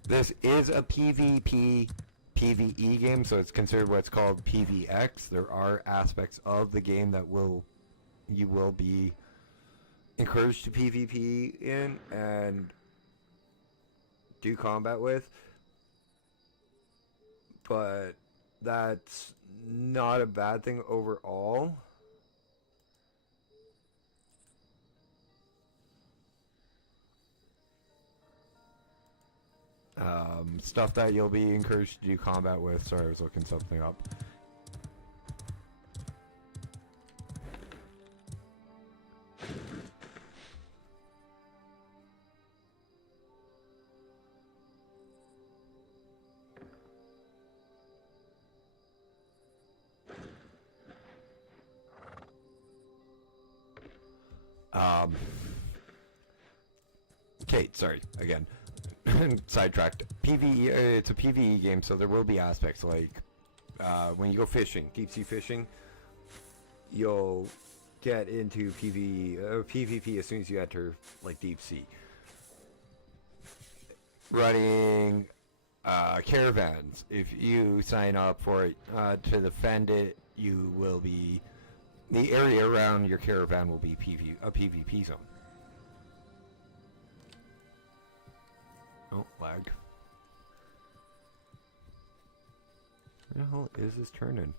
This is a PvP PvE game, so it's considered what's called PvX. There are aspects of the game that you will be encouraged to PvP in and do combat with, but that's not a bad thing overall. Stuff that you'll be encouraged to do combat with. Sorry, I was looking something up. Kate, sorry, again. Sidetracked. PvE, it's a PvE game, so there will be aspects like when you go fishing, deep sea fishing, you'll get into PvP as soon as you enter like deep sea. Running caravans, if you sign up for it to defend it, you will be, the area around your caravan will be a PvP zone. Oh, lag. Where the hell is this turning?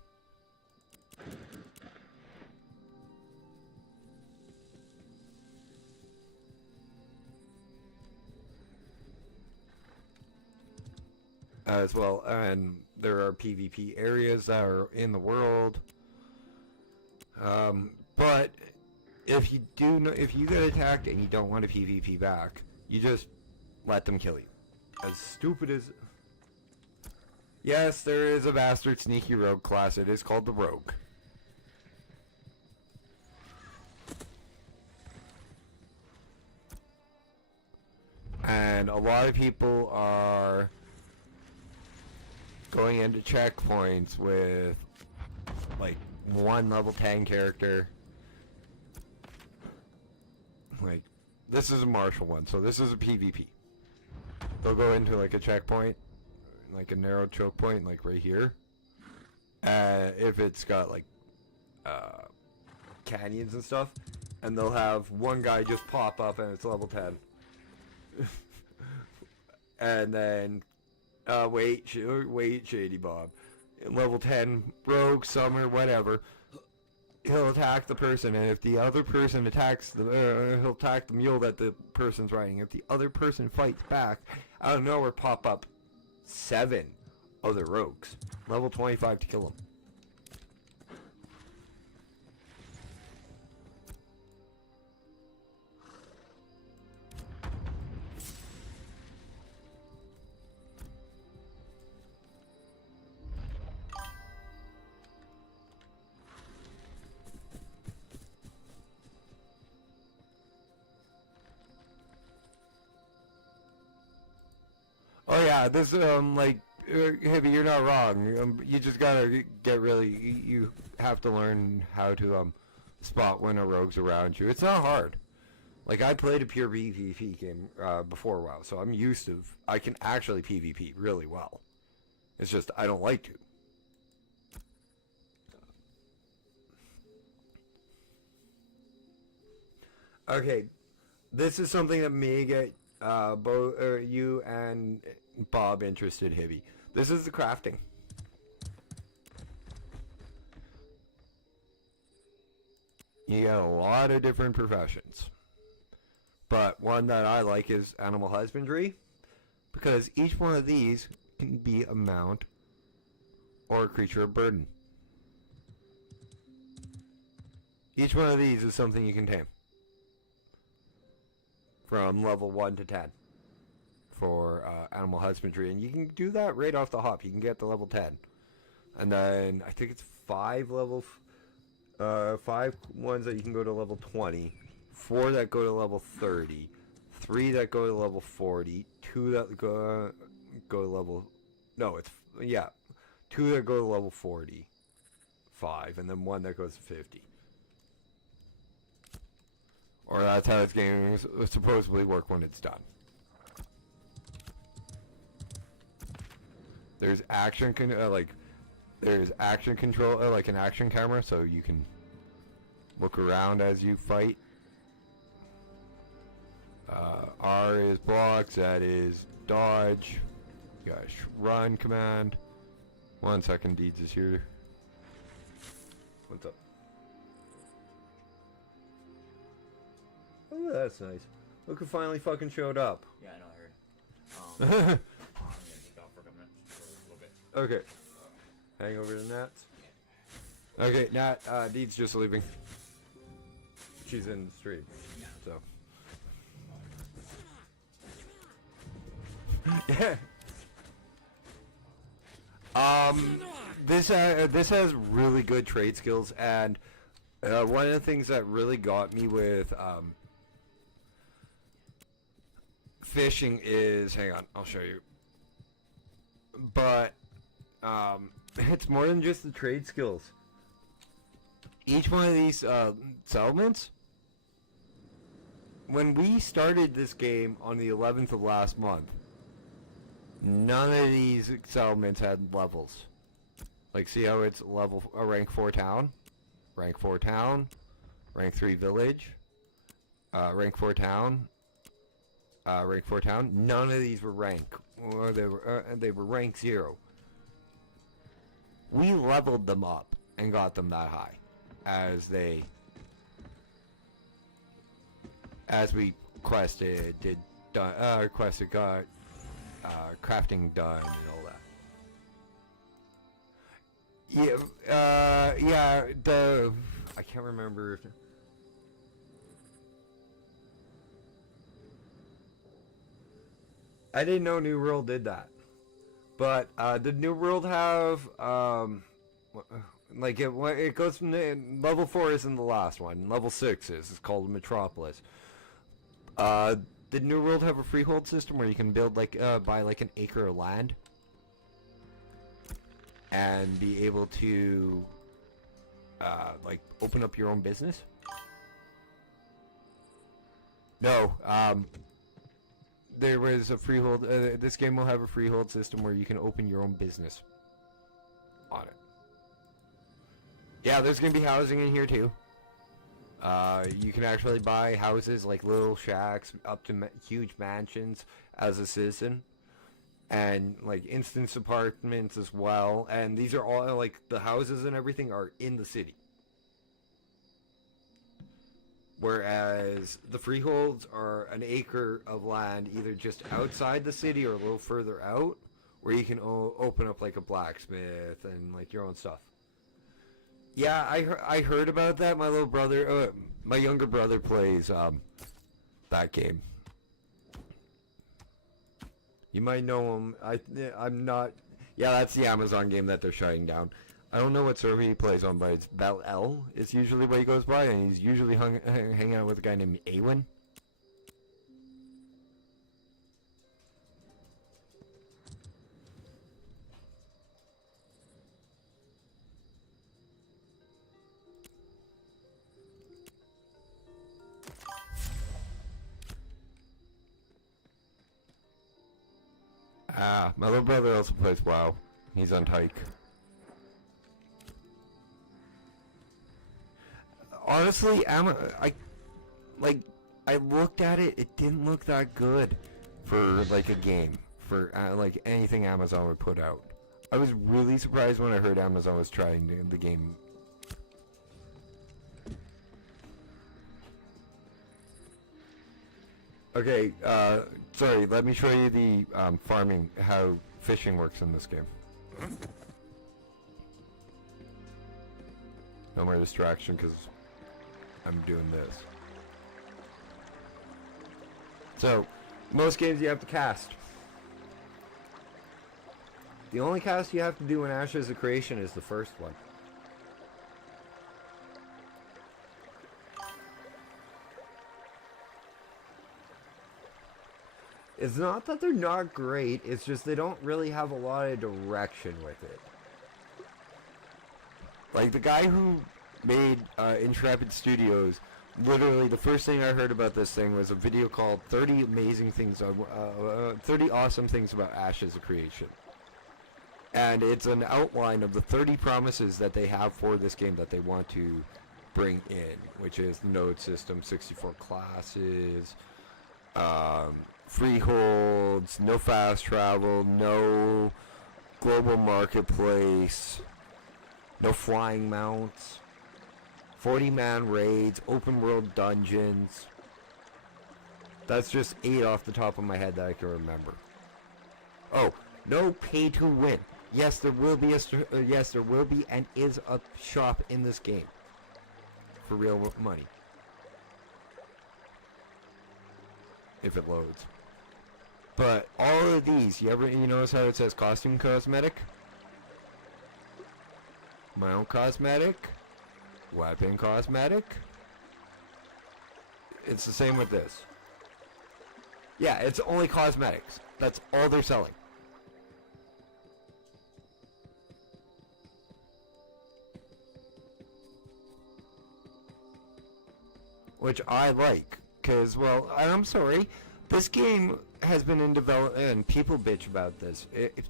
As well, and there are PvP areas that are in the world. But if you get attacked and you don't want to PvP back, you just let them kill you. As stupid as... Yes, there is a bastard sneaky rogue class. It is called the Rogue. And a lot of people are going into checkpoints with like one level 10 character. Like, this is a martial one, so this is a PvP. They'll go into like a checkpoint, like a narrow choke point, like right here. If it's got like canyons and stuff, and they'll have one guy just pop up and it's level 10. And then wait, Shady Bob, level 10 rogue, summer, whatever, he'll attack the person, and if the other person attacks he'll attack the mule that the person's riding. If the other person fights back, out of nowhere pop up 7 other rogues, level 25 to kill them. Oh yeah, this like Hibby, you're not wrong. You just gotta get really. You have to learn how to spot when a rogue's around you. It's not hard. Like, I played a pure PvP game before a while, so I'm used to. I can actually PvP really well. It's just I don't like to. Okay, this is something that may get both you and Bob interested, Hibby. This is the crafting. You get a lot of different professions, but one that I like is animal husbandry, because each one of these can be a mount or a creature of burden. Each one of these is something you can tame from level 1 to 10 for animal husbandry, and you can do that right off the hop. You can get to level 10, and then I think it's 5 ones that you can go to level 20, 4 that go to level 30, 3 that go to level 40, 2 that go to level, no, it's, yeah, 2 that go to level 45, and then 1 that goes to 50. Or that's how this game is supposedly work when it's done. There's action there's action control, like an action camera, so you can look around as you fight. R is blocks, that is dodge. You got run command. 1 second, Deeds is here. What's up? Oh, that's nice. Look who finally fucking showed up. Yeah, I know, I heard. I'm gonna take off for a little bit. Okay. Hang over to Nat's. Okay, Nat, Deed's just leaving. She's in the stream, so. Yeah. This has really good trade skills, and one of the things that really got me with fishing is, hang on, I'll show you. But it's more than just the trade skills. Each one of these settlements, when we started this game on the 11th of last month, none of these settlements had levels. Like, see how it's level a rank 4 town, rank 4 town, rank 3 village, rank 4 town, rank 4 town. None of these were rank, or they were rank 0. We leveled them up and got them that high as we quested, got crafting done and all that. Yeah, I can't remember. I didn't know New World did that. But did New World have like it goes from level 4 isn't the last one. Level 6 is. It's called Metropolis. Did New World have a freehold system where you can build like buy like an acre of land and be able to like open up your own business? No. There was a freehold. This game will have a freehold system where you can open your own business on it. Yeah, there's gonna be housing in here too. You can actually buy houses like little shacks up to huge mansions as a citizen, and like instance apartments as well. And these are all like the houses and everything are in the city. Whereas the freeholds are an acre of land either just outside the city or a little further out, where you can open up like a blacksmith and like your own stuff. Yeah, I heard about that. My little brother, my younger brother plays that game. You might know him. I'm not. Yeah, that's the Amazon game that they're shutting down. I don't know what server he plays on, but it's Bel El is usually what he goes by, and he's usually hanging out with a guy named Awen. My little brother also plays WoW. He's on Tyke. Honestly, I looked at it. It didn't look that good for like a game, for like anything Amazon would put out. I was really surprised when I heard Amazon was trying the game. Okay, sorry. Let me show you the farming, how fishing works in this game. No more distraction because I'm doing this. So, most games you have to cast. The only cast you have to do in Ashes of Creation is the first one. It's not that they're not great, it's just they don't really have a lot of direction with it. Like, the guy who made Intrepid Studios, literally the first thing I heard about this thing was a video called 30 Amazing Things, 30 Awesome Things About Ashes of Creation. And it's an outline of the 30 promises that they have for this game that they want to bring in, which is the node system, 64 classes, freeholds, no fast travel, no global marketplace, no flying mounts, 40-man raids, open world dungeons. That's just 8 off the top of my head that I can remember. Oh, no pay to win. Yes, there will be yes, there will be and is a shop in this game for real money. If it loads. But all of these, you notice how it says costume cosmetic? Mount cosmetic? Weapon cosmetic? It's the same with this. Yeah, it's only cosmetics. That's all they're selling. Which I like, because, well, I'm sorry, this game has been in development, and people bitch about this.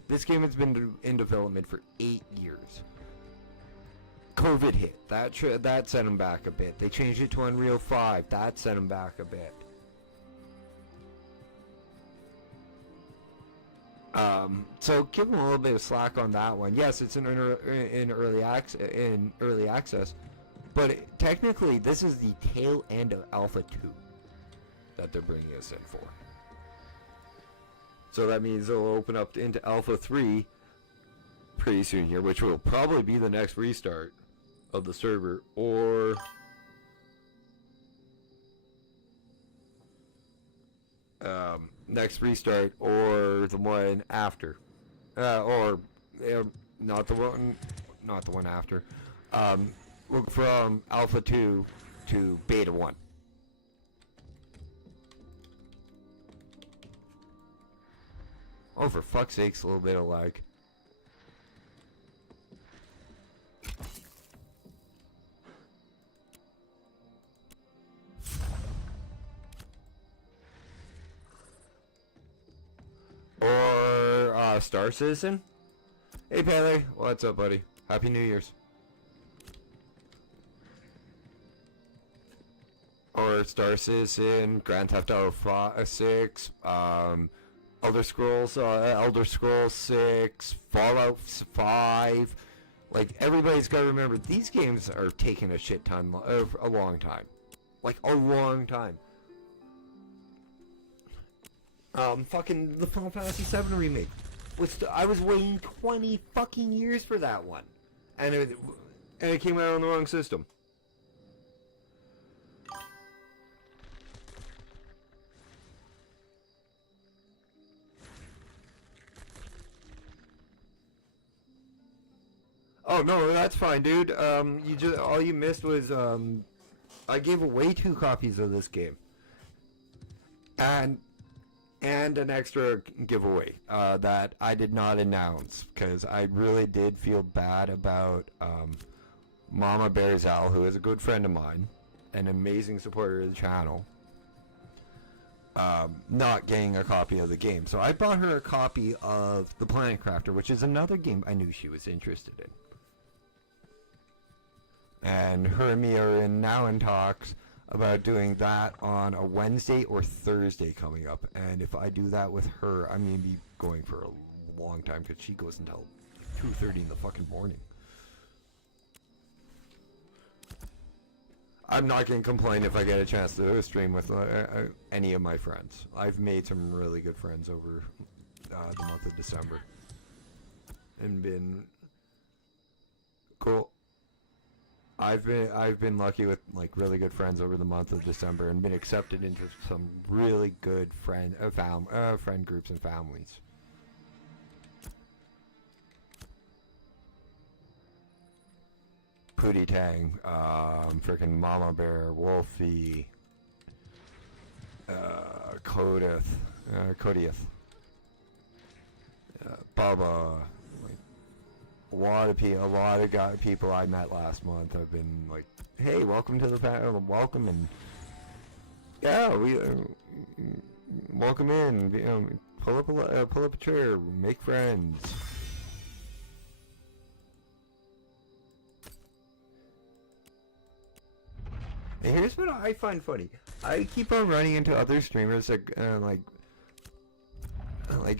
This game has been in development for 8 years. COVID hit. That set them back a bit. They changed it to Unreal 5. That set them back a bit. So give them a little bit of slack on that one. Yes, it's in early access, but technically this is the tail end of Alpha 2 that they're bringing us in for. So that means they'll open up into Alpha 3 pretty soon here, which will probably be the next restart of the server, or next restart, or the one after, or not the one after. From Alpha 2 to Beta 1. Oh, for fuck's sakes, a little bit of lag. Or, Star Citizen? Hey, Pele, what's up, buddy? Happy New Year's. Or Star Citizen, Grand Theft Auto 6, Elder Scrolls 6, Fallout 5. Like, everybody's got to remember, these games are taking a shit ton of a long time. Like, a long time. Fucking the Final Fantasy VII remake. I was waiting 20 fucking years for that one. And it came out on the wrong system. Oh no, that's fine, dude. All you missed was I gave away 2 copies of this game, and an extra giveaway that I did not announce because I really did feel bad about Mama Bearzal, who is a good friend of mine, an amazing supporter of the channel, not getting a copy of the game. So I bought her a copy of The Planet Crafter, which is another game I knew she was interested in. And her and me are now in talks about doing that on a Wednesday or Thursday coming up. And if I do that with her, I'm going to be going for a long time because she goes until 2:30 in the fucking morning. I'm not going to complain if I get a chance to do a stream with any of my friends. I've made some really good friends over the month of December. And been cool. I've been lucky with like really good friends over the month of December and been accepted into some really good friend groups and families. Pootie Tang, frickin' Mama Bear, Wolfie, Codieth, Bubba. A lot of people I met last month have been like, "Hey, welcome to the panel, welcome," and yeah, we welcome in. Pull up a chair, make friends. And here's what I find funny: I keep on running into other streamers that like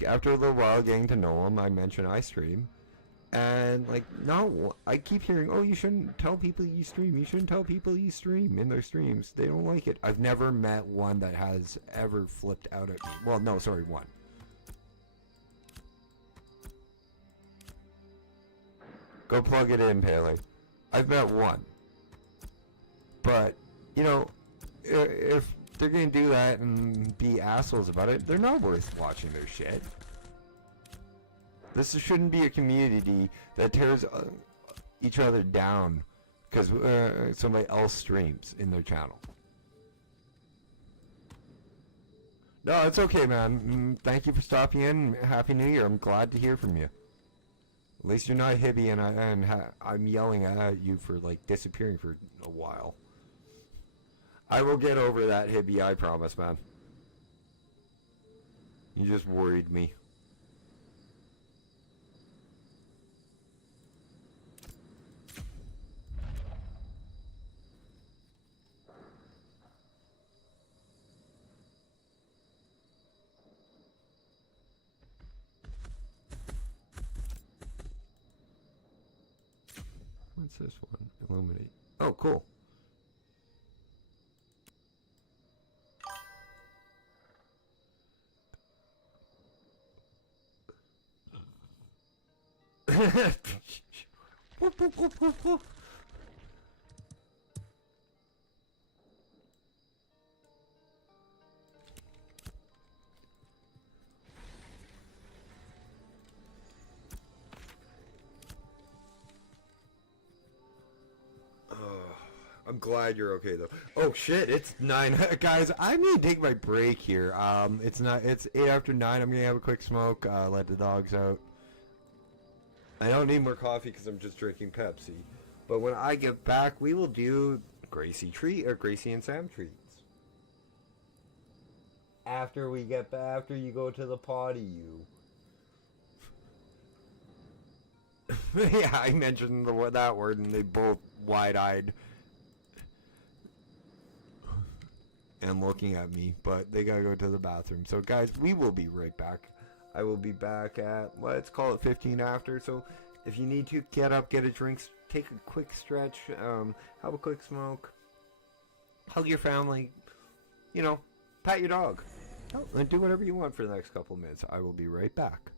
after a little while getting to know them, I mention I stream. And, like, no, I keep hearing, oh, you shouldn't tell people you stream. You shouldn't tell people you stream in their streams. They don't like it. I've never met one that has ever flipped out at me. Well, no, sorry, one. Go plug it in, Pele. I've met one. But, you know, if they're going to do that and be assholes about it, they're not worth watching their shit. This shouldn't be a community that tears each other down because somebody else streams in their channel. No, it's okay, man. Thank you for stopping in. Happy New Year. I'm glad to hear from you. At least you're not Hibby and I'm yelling at you for like disappearing for a while. I will get over that, Hibby. I promise, man. You just worried me. What's this one? Illuminate. Oh, cool. I'm glad you're okay though. Oh shit, it's 9. Guys, I'm gonna take my break here. It's 8 after 9. I'm gonna have a quick smoke, let the dogs out. I don't need more coffee because I'm just drinking Pepsi. But when I get back, we will do Gracie and Sam treats. After we get back, after you go to the potty, you. Yeah, I mentioned that word and they both wide-eyed and looking at me, but they gotta go to the bathroom. So guys, we will be right back. I will be back at, let's call it 15 after. So if you need to, get up, get a drink, take a quick stretch, have a quick smoke, hug your family, you know, pat your dog, and do whatever you want for the next couple minutes. I will be right back.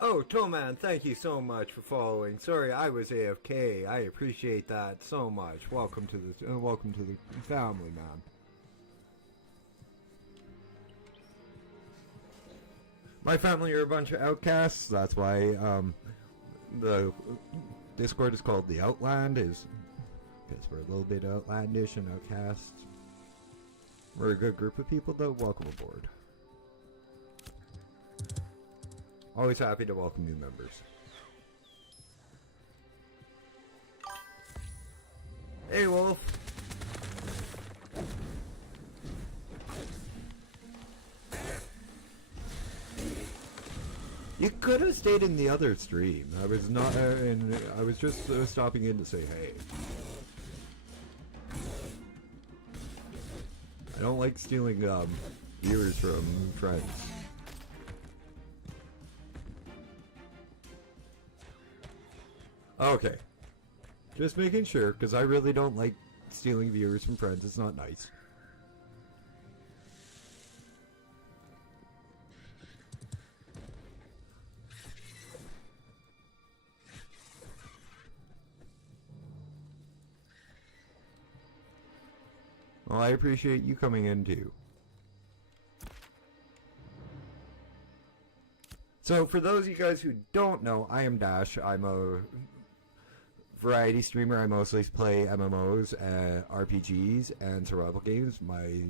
Oh, Toman, thank you so much for following. Sorry, I was AFK. I appreciate that so much. Welcome to the family, man. My family are a bunch of outcasts. That's why the Discord is called the Outland. Is because we're a little bit outlandish and outcasts. We're a good group of people, though. Welcome aboard. Always happy to welcome new members. Hey, Wolf. You could have stayed in the other stream. I was not, and I was just stopping in to say hey. I don't like stealing viewers from friends. Okay. Just making sure, because I really don't like stealing viewers from friends. It's not nice. Well, I appreciate you coming in too. So, for those of you guys who don't know, I am Dash. I'm a variety streamer. I mostly play MMOs, RPGs, and survival games. My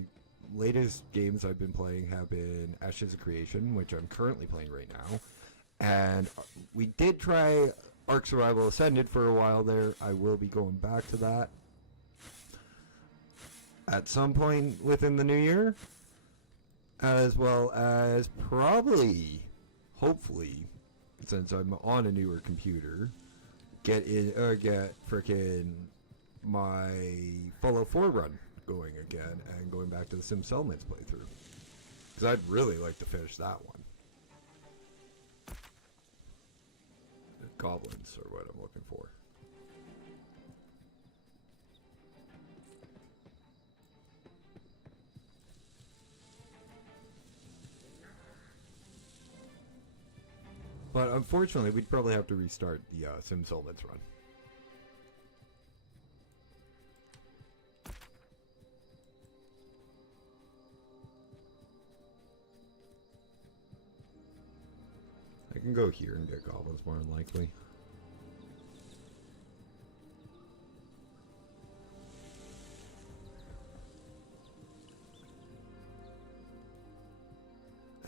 latest games I've been playing have been Ashes of Creation, which I'm currently playing right now. And we did try Ark Survival Ascended for a while there. I will be going back to that at some point within the new year, as well as probably, hopefully, since I'm on a newer computer, get frickin' my Fallout 4 run going again and going back to the Sim Settlements playthrough, because I'd really like to finish that one. Goblins are what I'm looking for. But unfortunately, we'd probably have to restart the Sim Settlements run. I can go here and get goblins more than likely.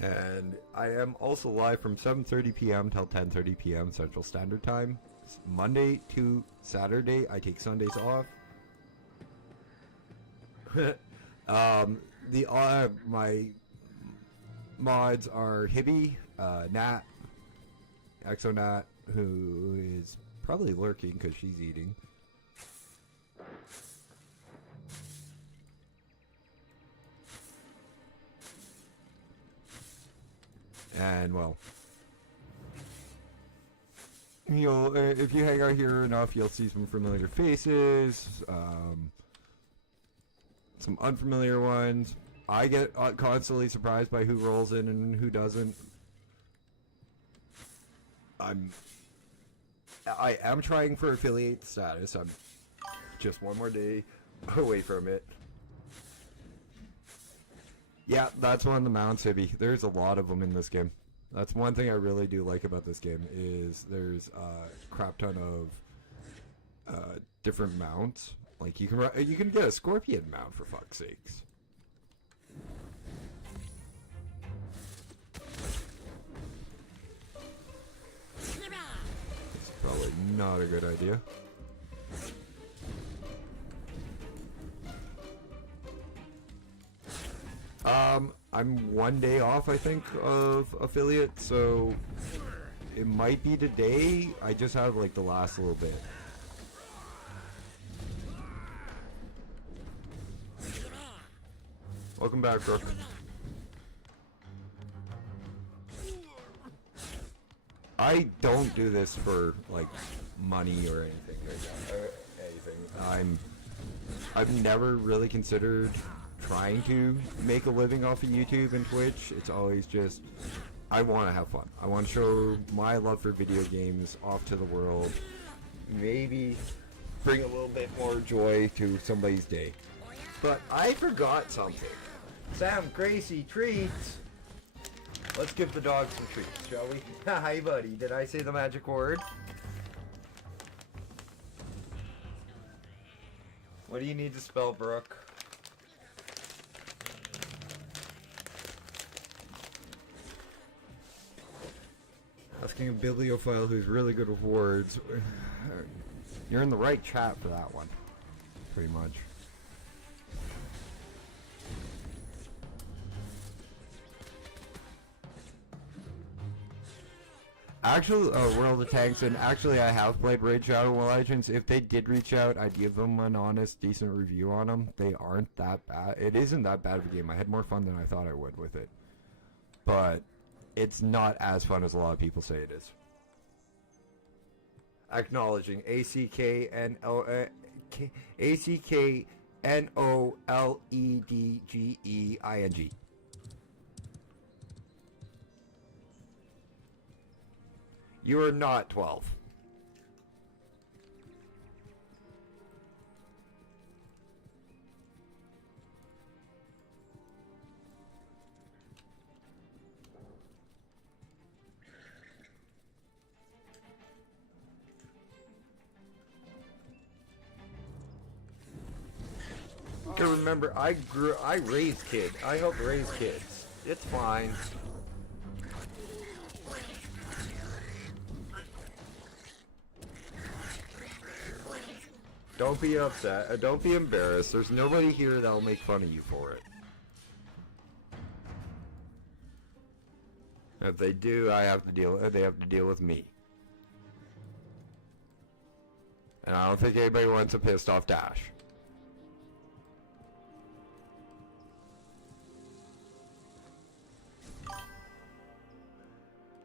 And I am also live from 7:30 p.m. till 10:30 p.m. Central Standard Time. It's Monday to Saturday. I take Sundays off. My mods are Hibby, Nat, Exonat, who is probably lurking because she's eating. And, well, you'll, if you hang out here enough, you'll see some familiar faces, some unfamiliar ones. I get constantly surprised by who rolls in and who doesn't. I am trying for affiliate status. I'm just one more day away from it. Yeah, that's one of the mounts, Hibby. There's a lot of them in this game. That's one thing I really do like about this game, is there's a crap ton of different mounts. Like, you can get a scorpion mount, for fuck's sakes. It's probably not a good idea. I'm one day off, I think, of affiliate, so it might be today. I just have, like, the last little bit. Welcome back, Brooke. I don't do this for, like, money or anything like that. I've never really considered trying to make a living off of YouTube and Twitch. It's always just I want to have fun. I want to show my love for video games off to the world. Maybe bring a little bit more joy to somebody's day. But I forgot something. Sam, Gracie, treats! Let's give the dog some treats, shall we? Hi, buddy. Did I say the magic word? What do you need to spell, Brooke? Asking a bibliophile who's really good with words. You're in the right chat for that one. Pretty much. Actually, World of Tanks, and actually I have played Raid Shadow Legends. If they did reach out, I'd give them an honest, decent review on them. They aren't that bad. It isn't that bad of a game. I had more fun than I thought I would with it. But it's not as fun as a lot of people say it is. Acknowledging ACKNOLEDGEING. You are not 12. Remember, I raised kids. I helped raise kids. It's fine. Don't be upset. Don't be embarrassed. There's nobody here that'll make fun of you for it. If they do, they have to deal with me. And I don't think anybody wants a pissed off Dash.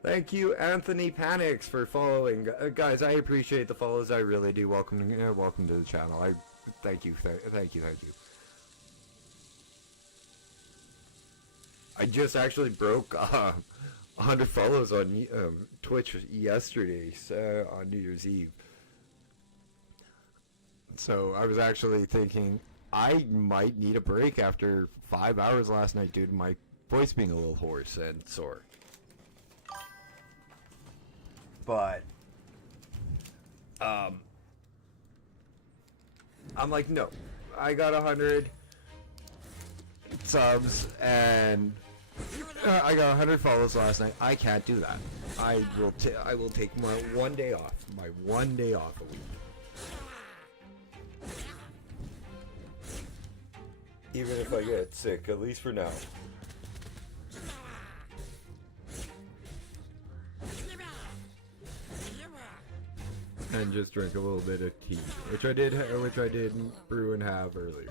Thank you, Anthony Panics, for following. Guys, I appreciate the follows. I really do. Welcome to the channel. Thank you. I just actually broke 100 follows on Twitch yesterday, on New Year's Eve. So I was actually thinking I might need a break after 5 hours last night due to my voice being a little hoarse and sore. But, I'm like, no. I got 100 subs, and I got 100 follows last night. I can't do that. I will take my one day off. My one day off a week. Even if I get sick, at least for now. And just drink a little bit of tea, which I did brew and have earlier.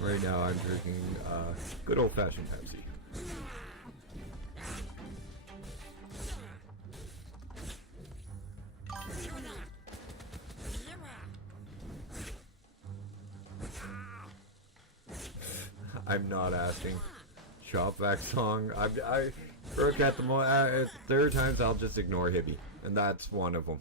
Right now, I'm drinking good old-fashioned Pepsi. I'm not asking. Shopvac song. I work at the there are times I'll just ignore Hippie, and that's one of them.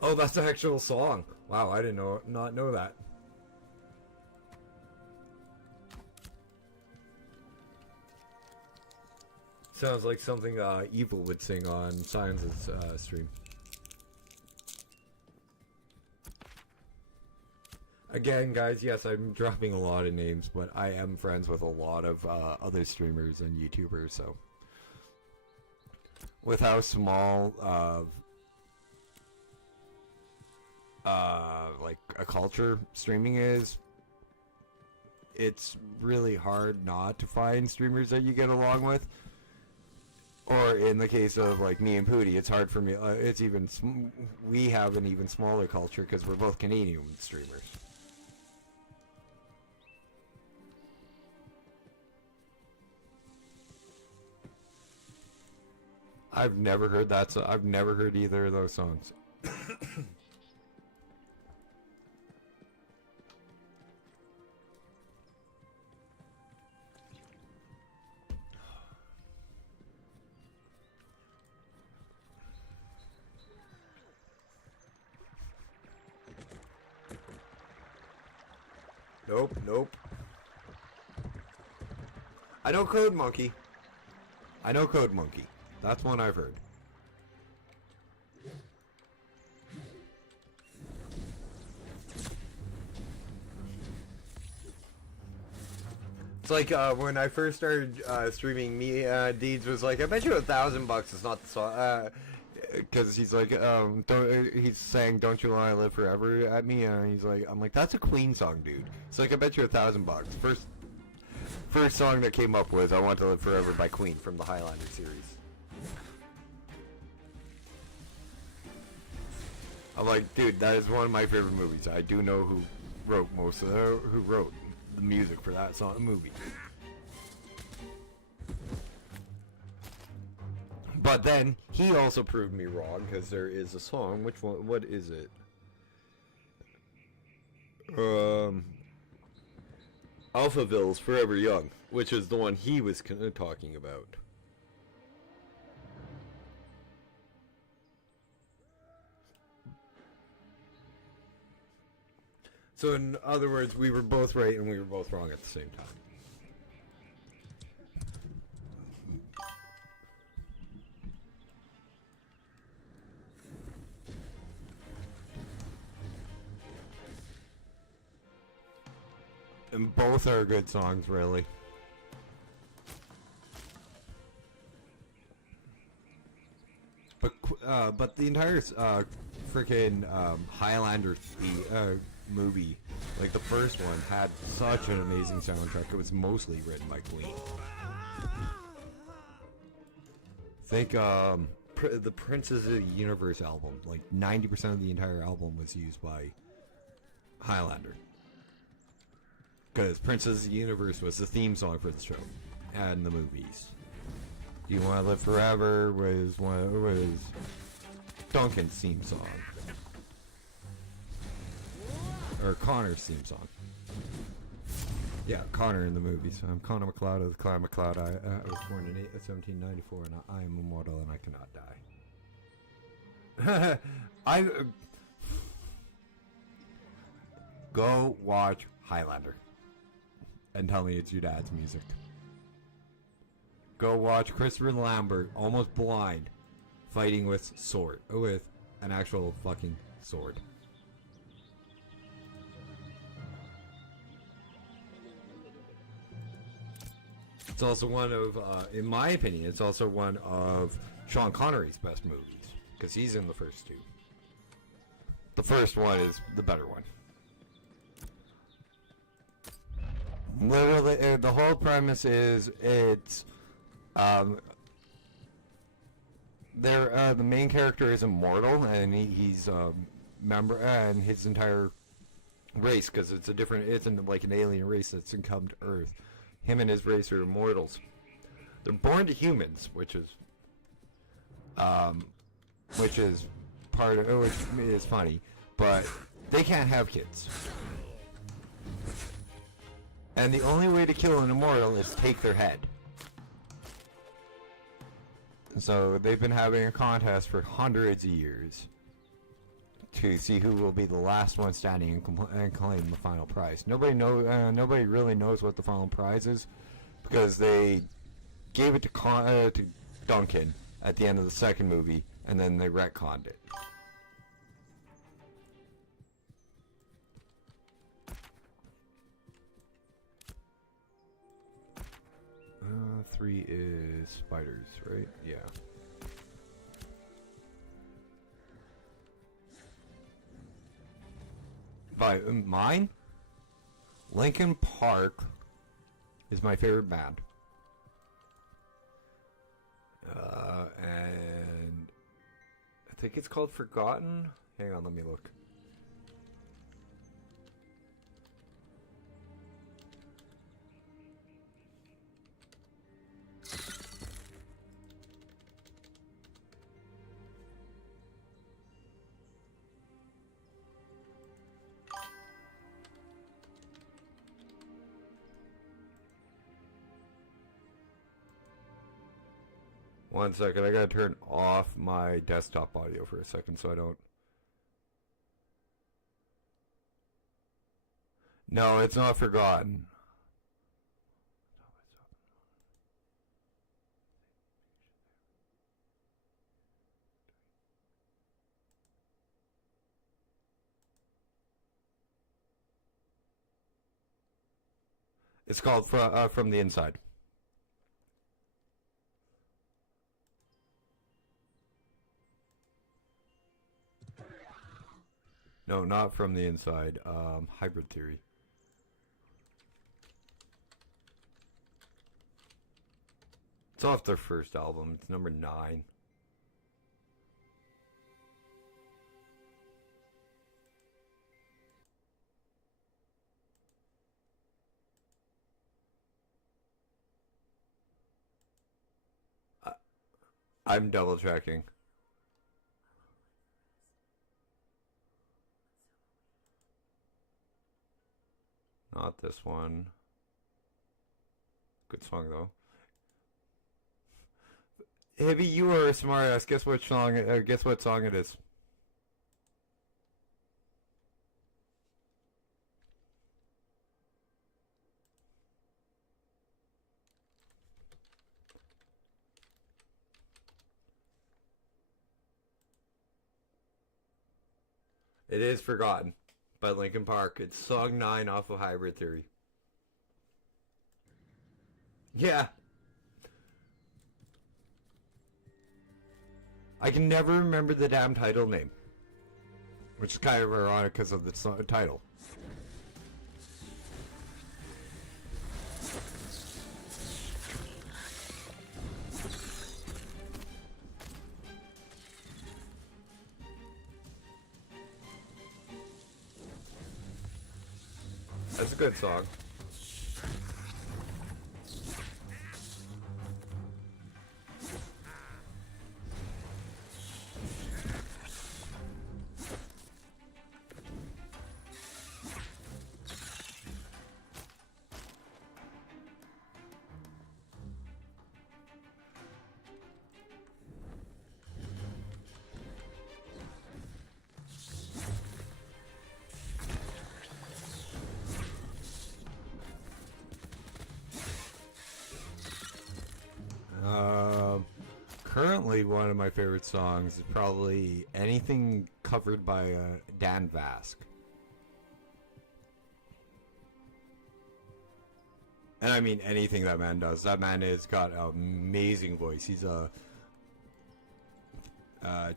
Oh, that's the actual song. Wow, I didn't not know that. Sounds like something Evil would sing on Science's stream. Again, guys, yes, I'm dropping a lot of names, but I am friends with a lot of other streamers and YouTubers, so. With how small of like a culture streaming is, it's really hard not to find streamers that you get along with. Or in the case of like me and Pooty, it's hard for me. We have an even smaller culture because we're both Canadian streamers. I've never heard that. So I've never heard either of those songs. Nope. I know Code Monkey. That's one I've heard. It's like when I first started streaming, Deeds was like, I bet you $1,000 is not the song. Because he's like, he's saying, "Don't you want to live forever?" at me, and he's like, I'm like, that's a Queen song, dude. It's like, I bet you $1,000. First song that came up was "I Want to Live Forever" by Queen from the Highlander series. I'm like, dude, that is one of my favorite movies. I do know who wrote the music for that movie. But then he also proved me wrong because there is a song. Which one? What is it? Alphaville's "Forever Young," which is the one he was talking about. So in other words, we were both right and we were both wrong at the same time. And both are good songs, really. But the entire freaking Highlander movie, like the first one, had such an amazing soundtrack. It was mostly written by Queen. Think the Princes of the Universe album, like 90% of the entire album was used by Highlander. Because Princes of the Universe was the theme song for the show and the movies. "Do You Want to Live Forever" was Duncan's theme song. Or Connor's theme song. Yeah, Connor in the movies. I'm Connor MacLeod of the Clan MacLeod. I was born in 1794 and I am immortal and I cannot die. Go watch Highlander. And tell me it's your dad's music. Go watch Christopher Lambert, almost blind, fighting with an actual fucking sword. It's also one of, in my opinion, it's also one of Sean Connery's best movies, because he's in the first two. The first one is the better one. Literally, the whole premise is it's the main character is immortal, and he's a member, and his entire race, because it's like an alien race that's come to Earth. Him and his race are immortals. They're born to humans, which is funny, but they can't have kids. And the only way to kill an immortal is take their head. So they've been having a contest for hundreds of years to see who will be the last one standing and claim the final prize. Nobody really knows what the final prize is, because they gave it to Duncan at the end of the second movie, and then they retconned it. 3 is spiders, right? Yeah. By mine, Linkin Park is my favorite band. And I think it's called Forgotten. Hang on, let me look. One second, I gotta turn off my desktop audio for a second so I don't... No, it's not Forgotten. It's called From the Inside. No, not From the Inside. Hybrid Theory. It's off their first album. It's number 9. I'm double checking. Not this one. Good song though. Hibby, you are a smart ass. Guess what song? Guess what song it is. It is Forgotten by Linkin Park. It's song 9 off of Hybrid Theory. Yeah. I can never remember the damn title name. Which is kind of ironic because of the title. That's a good song. Currently, one of my favorite songs is probably anything covered by Dan Vask. And I mean anything that man does. That man has got an amazing voice. He's a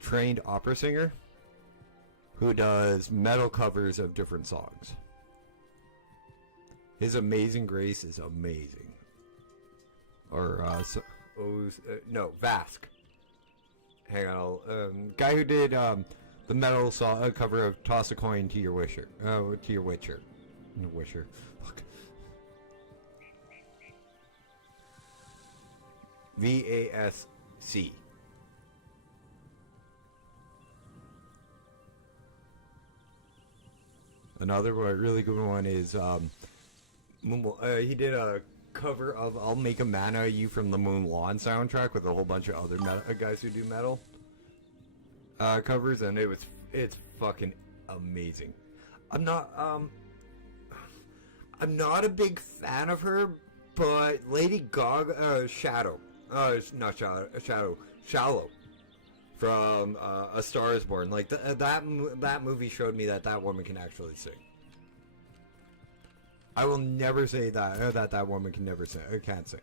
trained opera singer who does metal covers of different songs. His Amazing Grace is amazing. Or, no, Vask. Hang on, guy who did the metal cover of "Toss a Coin to Your Wisher," to your Witcher, Wisher. Fuck. VASC. Another really good one is he did a cover of "I'll Make a Man Out of You" from the Moon Lawn soundtrack with a whole bunch of other guys who do metal covers, and it's fucking amazing. I'm not a big fan of her, but Lady Gaga, Shadow Shallow from A Star Is Born, like that movie showed me that woman can actually sing. I will never say that woman can't sing.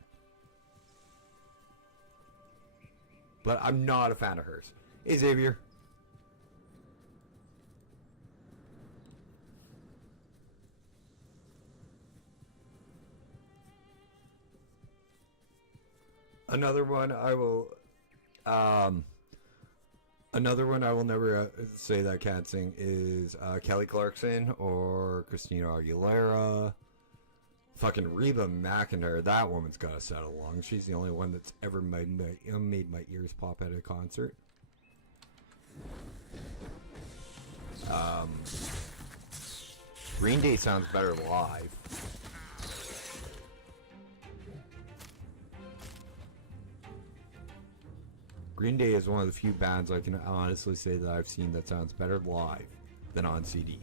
But I'm not a fan of hers. Hey, Xavier. Another one I will Another one I will never say that I can't sing is Kelly Clarkson or Christina Aguilera. Fucking Reba McEntire. That woman's got to settle along. She's the only one that's ever made my ears pop at a concert. Green Day sounds better live. Green Day is one of the few bands I can honestly say that I've seen that sounds better live than on CD.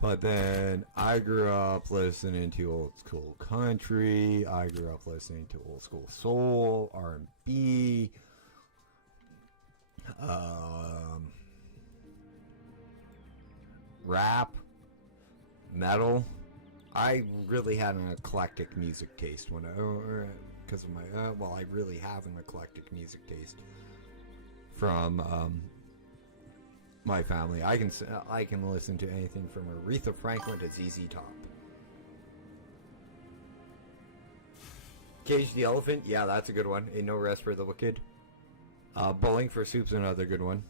But then I grew up listening to old school country. I grew up listening to old school soul, R&B, rap, metal. I really had an eclectic music taste when because of my I really have an eclectic music taste from my family. I can listen to anything from Aretha Franklin to ZZ Top. Cage the Elephant, yeah, that's a good one. Ain't No Rest for the Wicked. Bowling for Soup's another good one.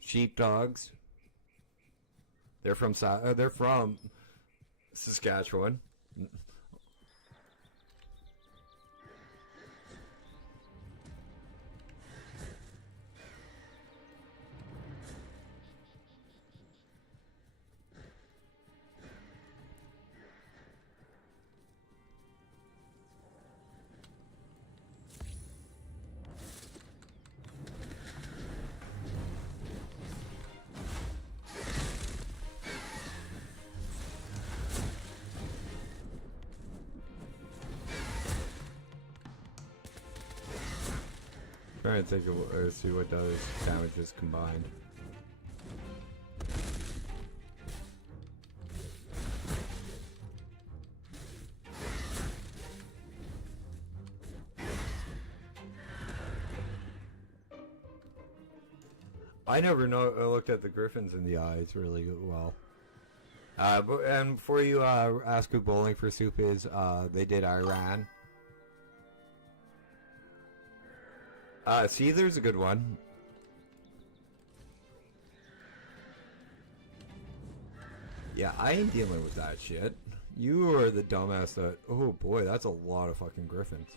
Sheepdogs. They're from Saskatchewan. Trying to take a see what does damages combined. I never looked at the griffins in the eyes really well. And before you ask who Bowling for Soup is, they did Iran. See, there's a good one. Yeah, I ain't dealing with that shit. You are the dumbass that... Oh boy, that's a lot of fucking griffins.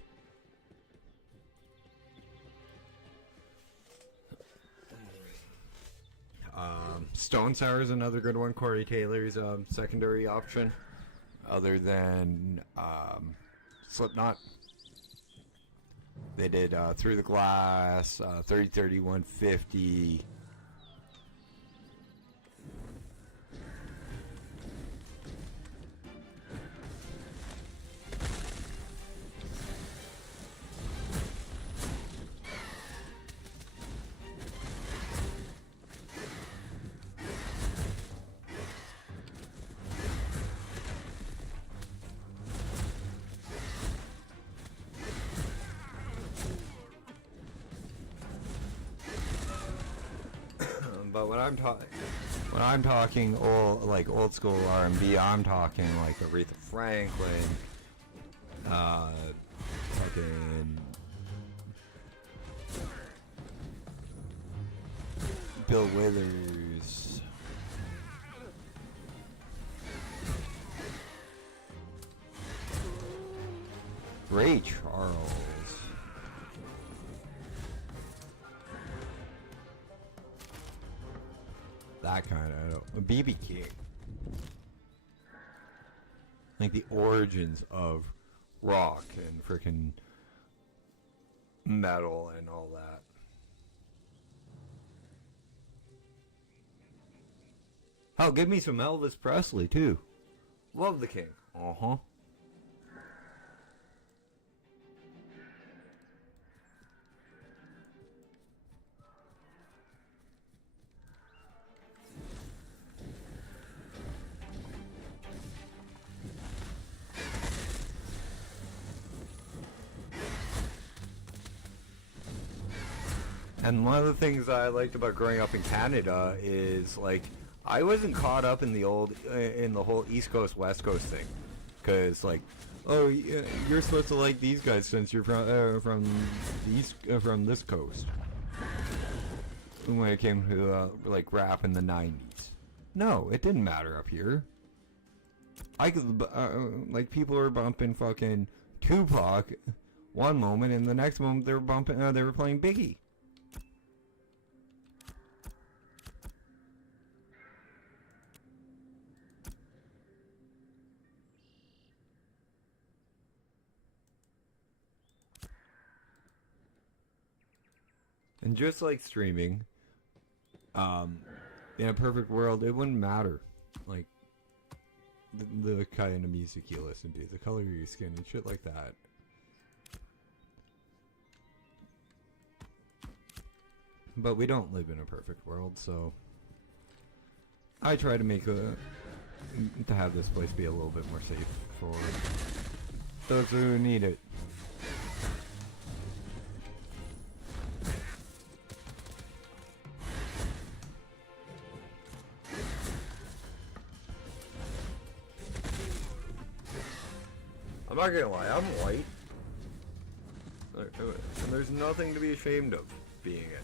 Stone Sour is another good one. Corey Taylor's secondary option. Other than Slipknot. They did Through the Glass, 30-30, 150. But when I'm talking old school R&B, I'm talking like Aretha Franklin, fucking Bill Withers, Ray Charles. That kind of BB King, like the origins of rock and freaking metal and all that. Oh, give me some Elvis Presley too. Love the King. Uh-huh. And one of the things I liked about growing up in Canada is, like, I wasn't caught up in the whole East Coast, West Coast thing. Because, like, oh, you're supposed to like these guys since you're from this coast. When it came to, like, rap in the 90s. No, it didn't matter up here. I could, like, people were bumping fucking Tupac one moment, and the next moment they were playing Biggie. And just like streaming, in a perfect world, it wouldn't matter, like, the kind of music you listen to, the color of your skin, and shit like that. But we don't live in a perfect world, so I try to to have this place be a little bit more safe for those who need it. I'm not gonna lie, I'm white. And there's nothing to be ashamed of being it.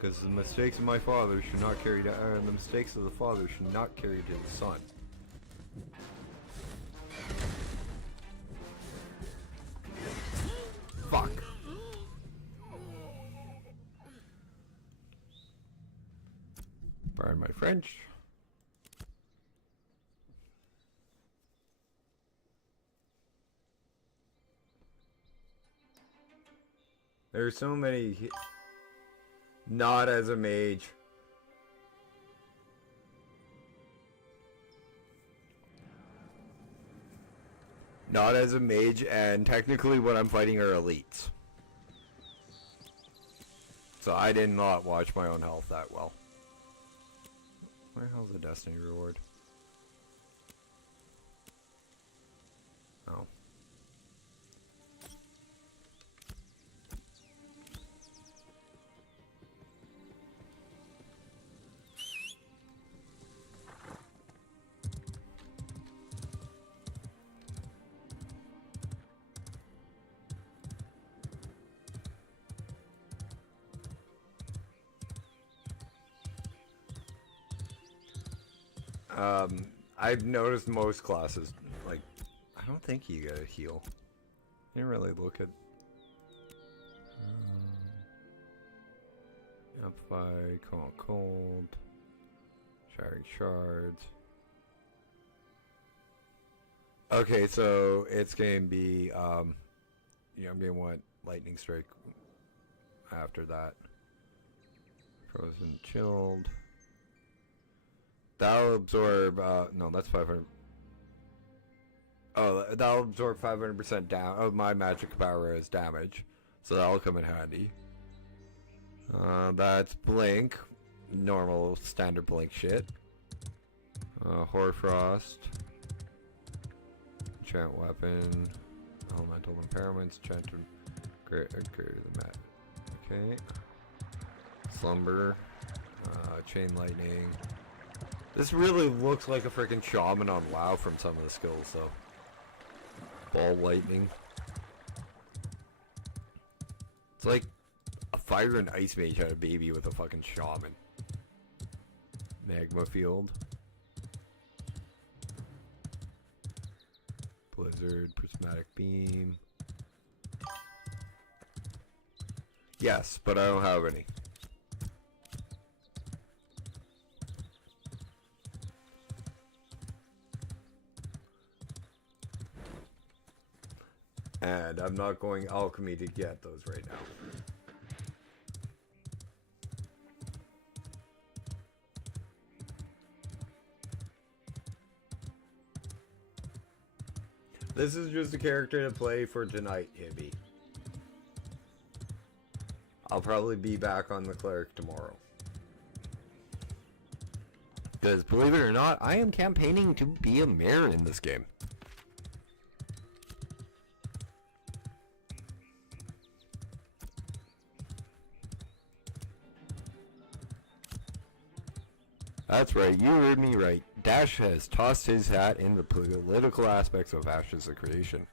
Because the mistakes of my father should not carry down, the mistakes of the father should not carry to the son. Fuck. Pardon my French. There's so many. Not as a mage. Not as a mage, and technically what I'm fighting are elites. So I did not watch my own health that well. Where the hell's the destiny reward? Oh. I've noticed most classes, like, I don't think you gotta heal. You didn't really look at... Amplify, Calm Cold, Shattering Shards. Okay, so it's gonna be, I'm gonna want Lightning Strike after that. Frozen Chilled. That'll absorb, no, that's 500. Oh, that'll absorb 500% down. Oh, my magic power as damage. So that'll come in handy. That's Blink. Normal, standard Blink shit. Hoarfrost. Enchant Weapon. Elemental Impairments. Enchanted. Greater than that. Okay. Slumber. Chain Lightning. This really looks like a freaking shaman on WoW from some of the skills, though. Ball lightning. It's like a fire and ice mage had a baby with a fucking shaman. Magma field. Blizzard, prismatic beam. Yes, but I don't have any. And I'm not going alchemy to get those right now. This is just a character to play for tonight, Hibby. I'll probably be back on the cleric tomorrow. Because, believe it or not, I am campaigning to be a mayor in this game. That's right, you heard me right. Dash has tossed his hat in the political aspects of Ash's creation.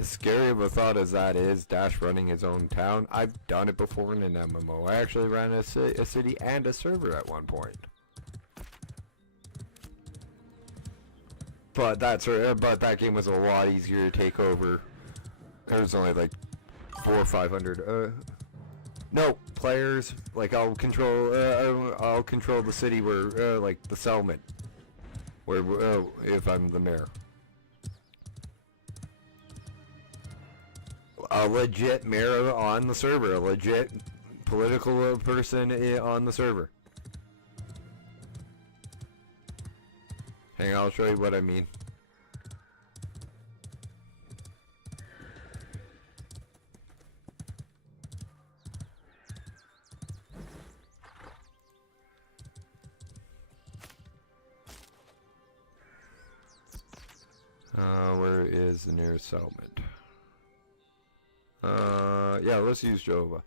As scary of a thought as that is, Dash running his own town, I've done it before in an MMO. I actually ran a city and a server at one point. But that game was a lot easier to take over. There was only like 400 or 500. No players. Like I'll control the city where like the settlement, where if I'm the mayor. A legit mayor on the server, a legit political person on the server. Hang on, I'll show you what I mean. Where is the nearest settlement? Yeah, let's use Jova.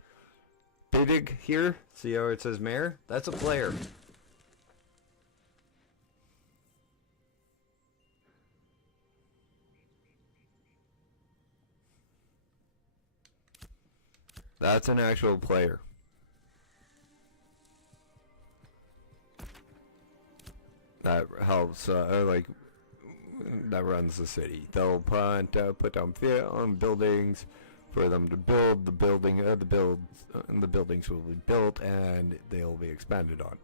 Bidig here. See how it says mayor? That's a player. That's an actual player. That helps, like, that runs the city. They'll put down buildings for them to build. The buildings will be built and they'll be expanded on.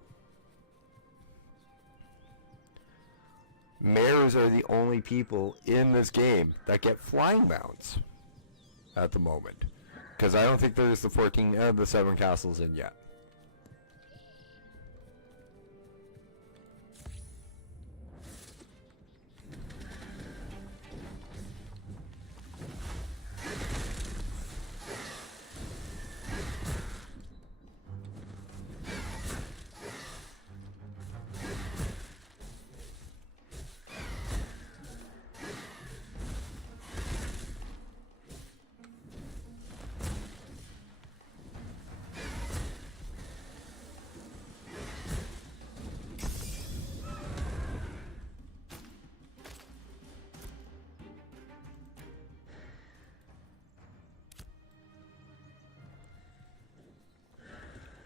Mayors are the only people in this game that get flying mounts at the moment, because I don't think there's the 7 castles in yet.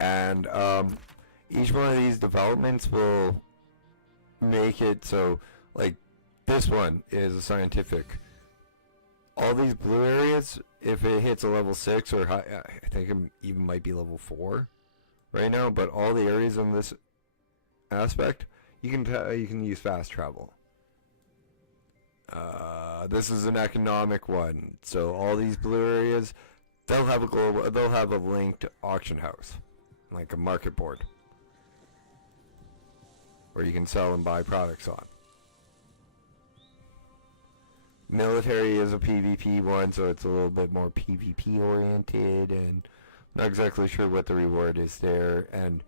And each one of these developments will make it so, like, this one is a scientific. All these blue areas, if it hits a level 6 or high, I think it even might be level 4 right now, but all the areas in this aspect, you can use fast travel. This is an economic one, so all these blue areas, they'll have a linked auction house, like a market board, where you can sell and buy products on. Military is a PvP one, so it's a little bit more PvP oriented, and not exactly sure what the reward is there, and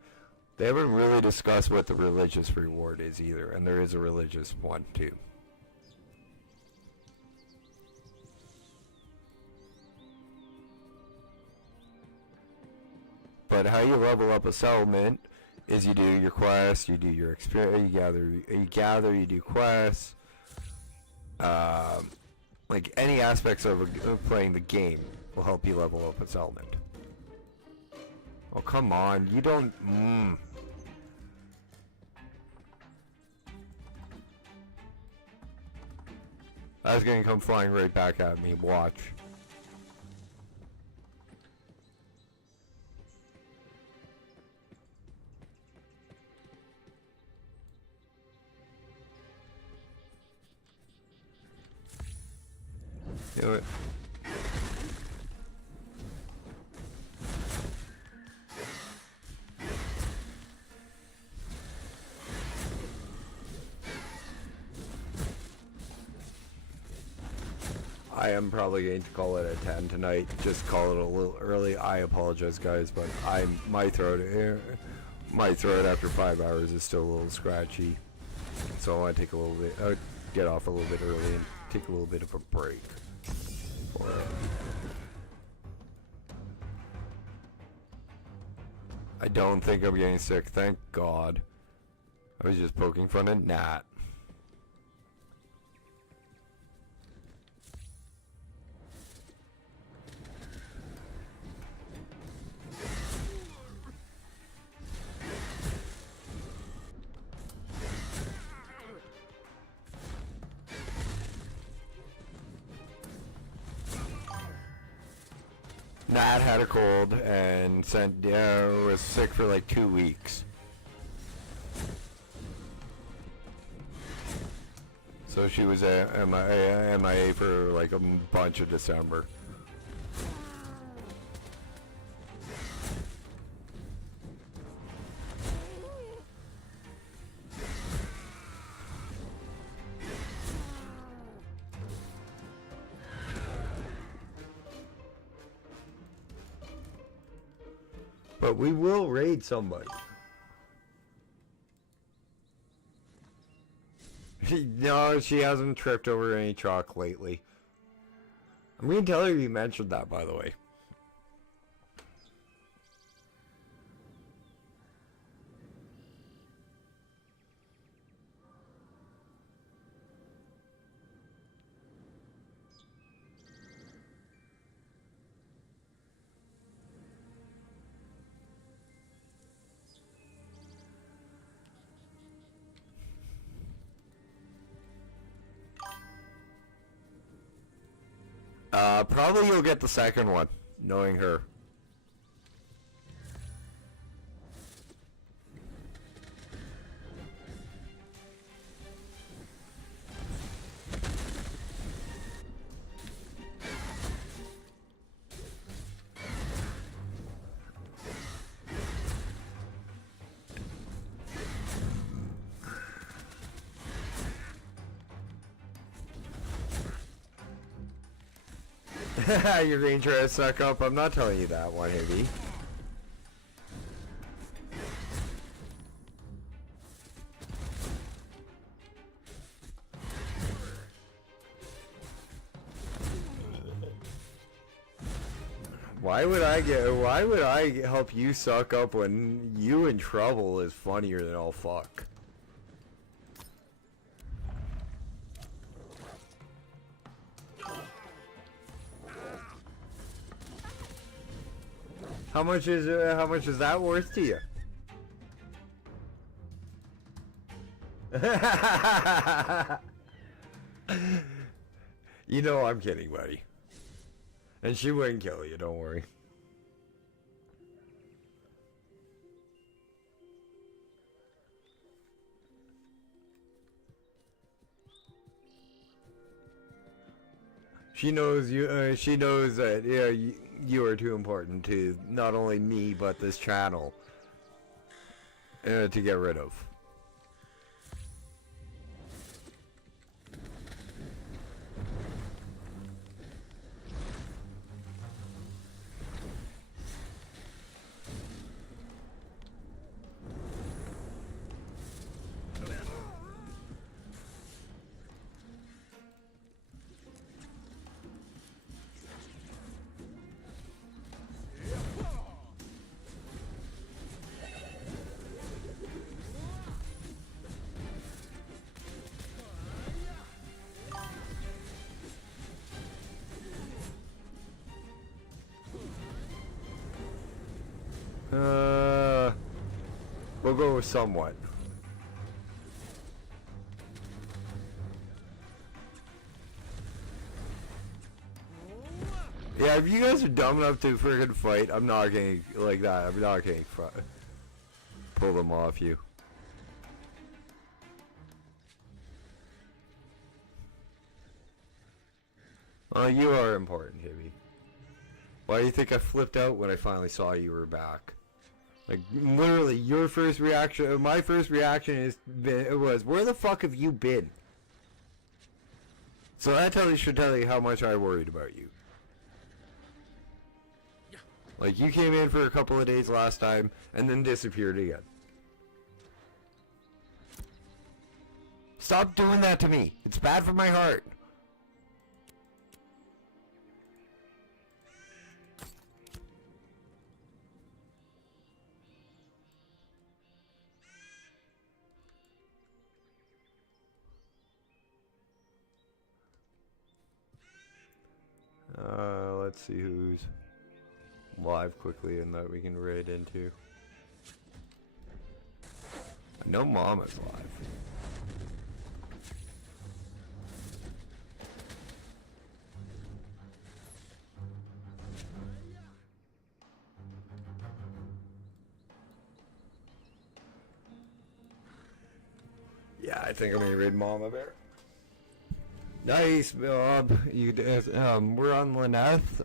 they haven't really discussed what the religious reward is either, and there is a religious one too. But how you level up a settlement is you do your quests, you do your experience, you do quests. Like any aspects of playing the game will help you level up a settlement. Oh, come on, you don't. That's gonna come flying right back at me. Watch. Do it. I am probably going to call it a 10 tonight. Just call it a little early. I apologize, guys, but my throat after 5 hours is still a little scratchy. So I want to take a little bit, get off a little bit early and take a little bit of a break for it. I don't think I'm getting sick, thank God. I was just poking fun at Nat. Nat had a cold and was sick for like 2 weeks. So she was MIA for like a bunch of December. But we will raid somebody. No, she hasn't tripped over any chalk lately. I'm gonna tell her you mentioned that, by the way. Probably you'll get the second one, knowing her. You're being trying to suck up. I'm not telling you that one, Hibby. Why would I help you suck up when you in trouble is funnier than all fuck? How much is that worth to you? You know I'm kidding, buddy. And she wouldn't kill you, don't worry. She knows you. She knows that you are too important to not only me but this channel to get rid of. We'll go with somewhat. Yeah, if you guys are dumb enough to friggin' fight, I'm not gonna like that. I'm not gonna pull them off you. Oh, you are important, Hibby. Why do you think I flipped out when I finally saw you were back? Like, literally, your first reaction, my first reaction was, where the fuck have you been? So that should tell you how much I worried about you. Like, you came in for a couple of days last time, and then disappeared again. Stop doing that to me. It's bad for my heart. Let's see who's live quickly and that we can raid into. I know Mama's live. Yeah, I think I'm gonna raid Mama Bear. Nice, Bob. We're on Lyneth.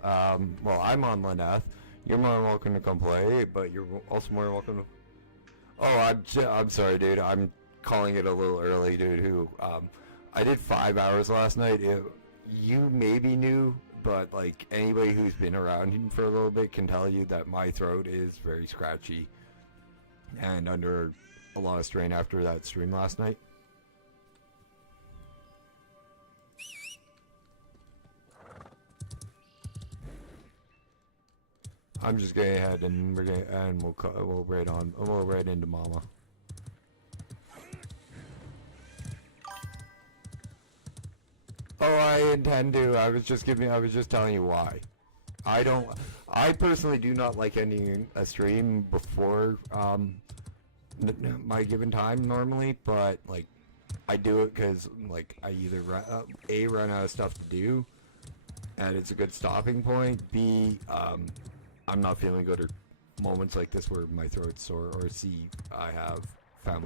Well, I'm on Lyneth. You're more than welcome to come play, but you're also more than welcome to... Oh, I'm sorry, dude. I'm calling it a little early, dude. I did 5 hours last night. You maybe knew, but, like, anybody who's been around for a little bit can tell you that my throat is very scratchy and under a lot of strain after that stream last night. I'm just going ahead and we'll raid into Mama. Oh, I intend to. I was just telling you why. I personally do not like ending a stream before my given time normally, but like I do it because like I either run out of stuff to do, and it's a good stopping point. B, I'm not feeling good, or moments like this where my throat's sore, or C, I have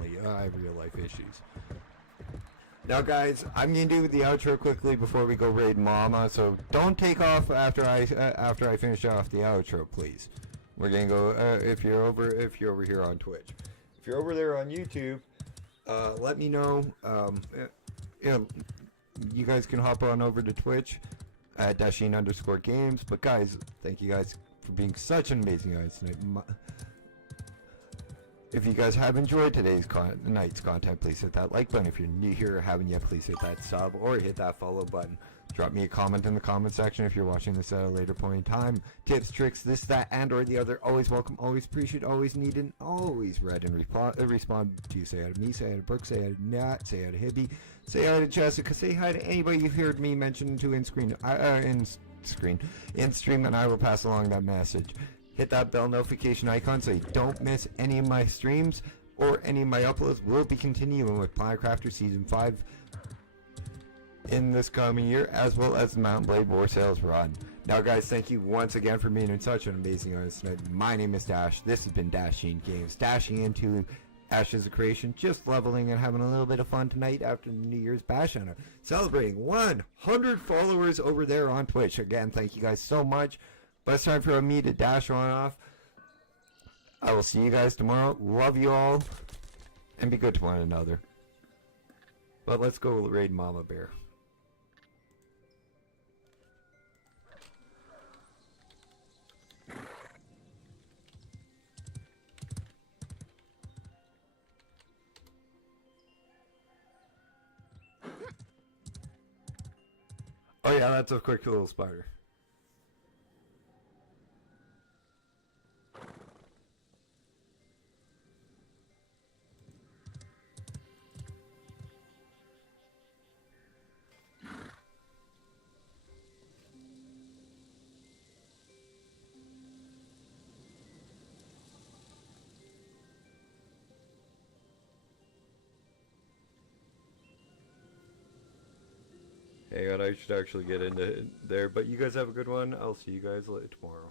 real life issues. Now, guys, I'm gonna do the outro quickly before we go raid Mama. So don't take off after I finish off the outro, please. We're gonna go if you're over here on Twitch. If you're over there on YouTube, let me know. You guys can hop on over to Twitch at Dashin_games. But guys, thank you guys for being such an amazing guys tonight. If you guys have enjoyed today's night's content, please hit that like button. If you're new here or haven't yet, please hit that sub or hit that follow button. Drop me a comment in the comment section if you're watching this at a later point in time. Tips, tricks, this, that, and or the other. Always welcome, always appreciate, always needed, always read and respond to you. Say hi to me, say hi to Brooke, say hi to Nat, say hi to Hibby, say hi to Jessica, say hi to anybody you've heard me mention to in stream, and I will pass along that message. Hit that bell notification icon so you don't miss any of my streams or any of my uploads. We'll be continuing with Planetcrafter Season 5 in this coming year, as well as the Mountain Blade War Sales run. Now, guys, thank you once again for being such an amazing artist tonight. My name is Dash. This has been Dashing Games, dashing into Ashes of Creation, just leveling and having a little bit of fun tonight after the New Year's Bash and celebrating 100 followers over there on Twitch. Again, thank you guys so much. But it's time for me to dash on off. I will see you guys tomorrow. Love you all. And be good to one another. But let's go raid Mama Bear. Oh yeah, that's a quick little spider. Hang on, I should actually get into there, but you guys have a good one. I'll see you guys later tomorrow.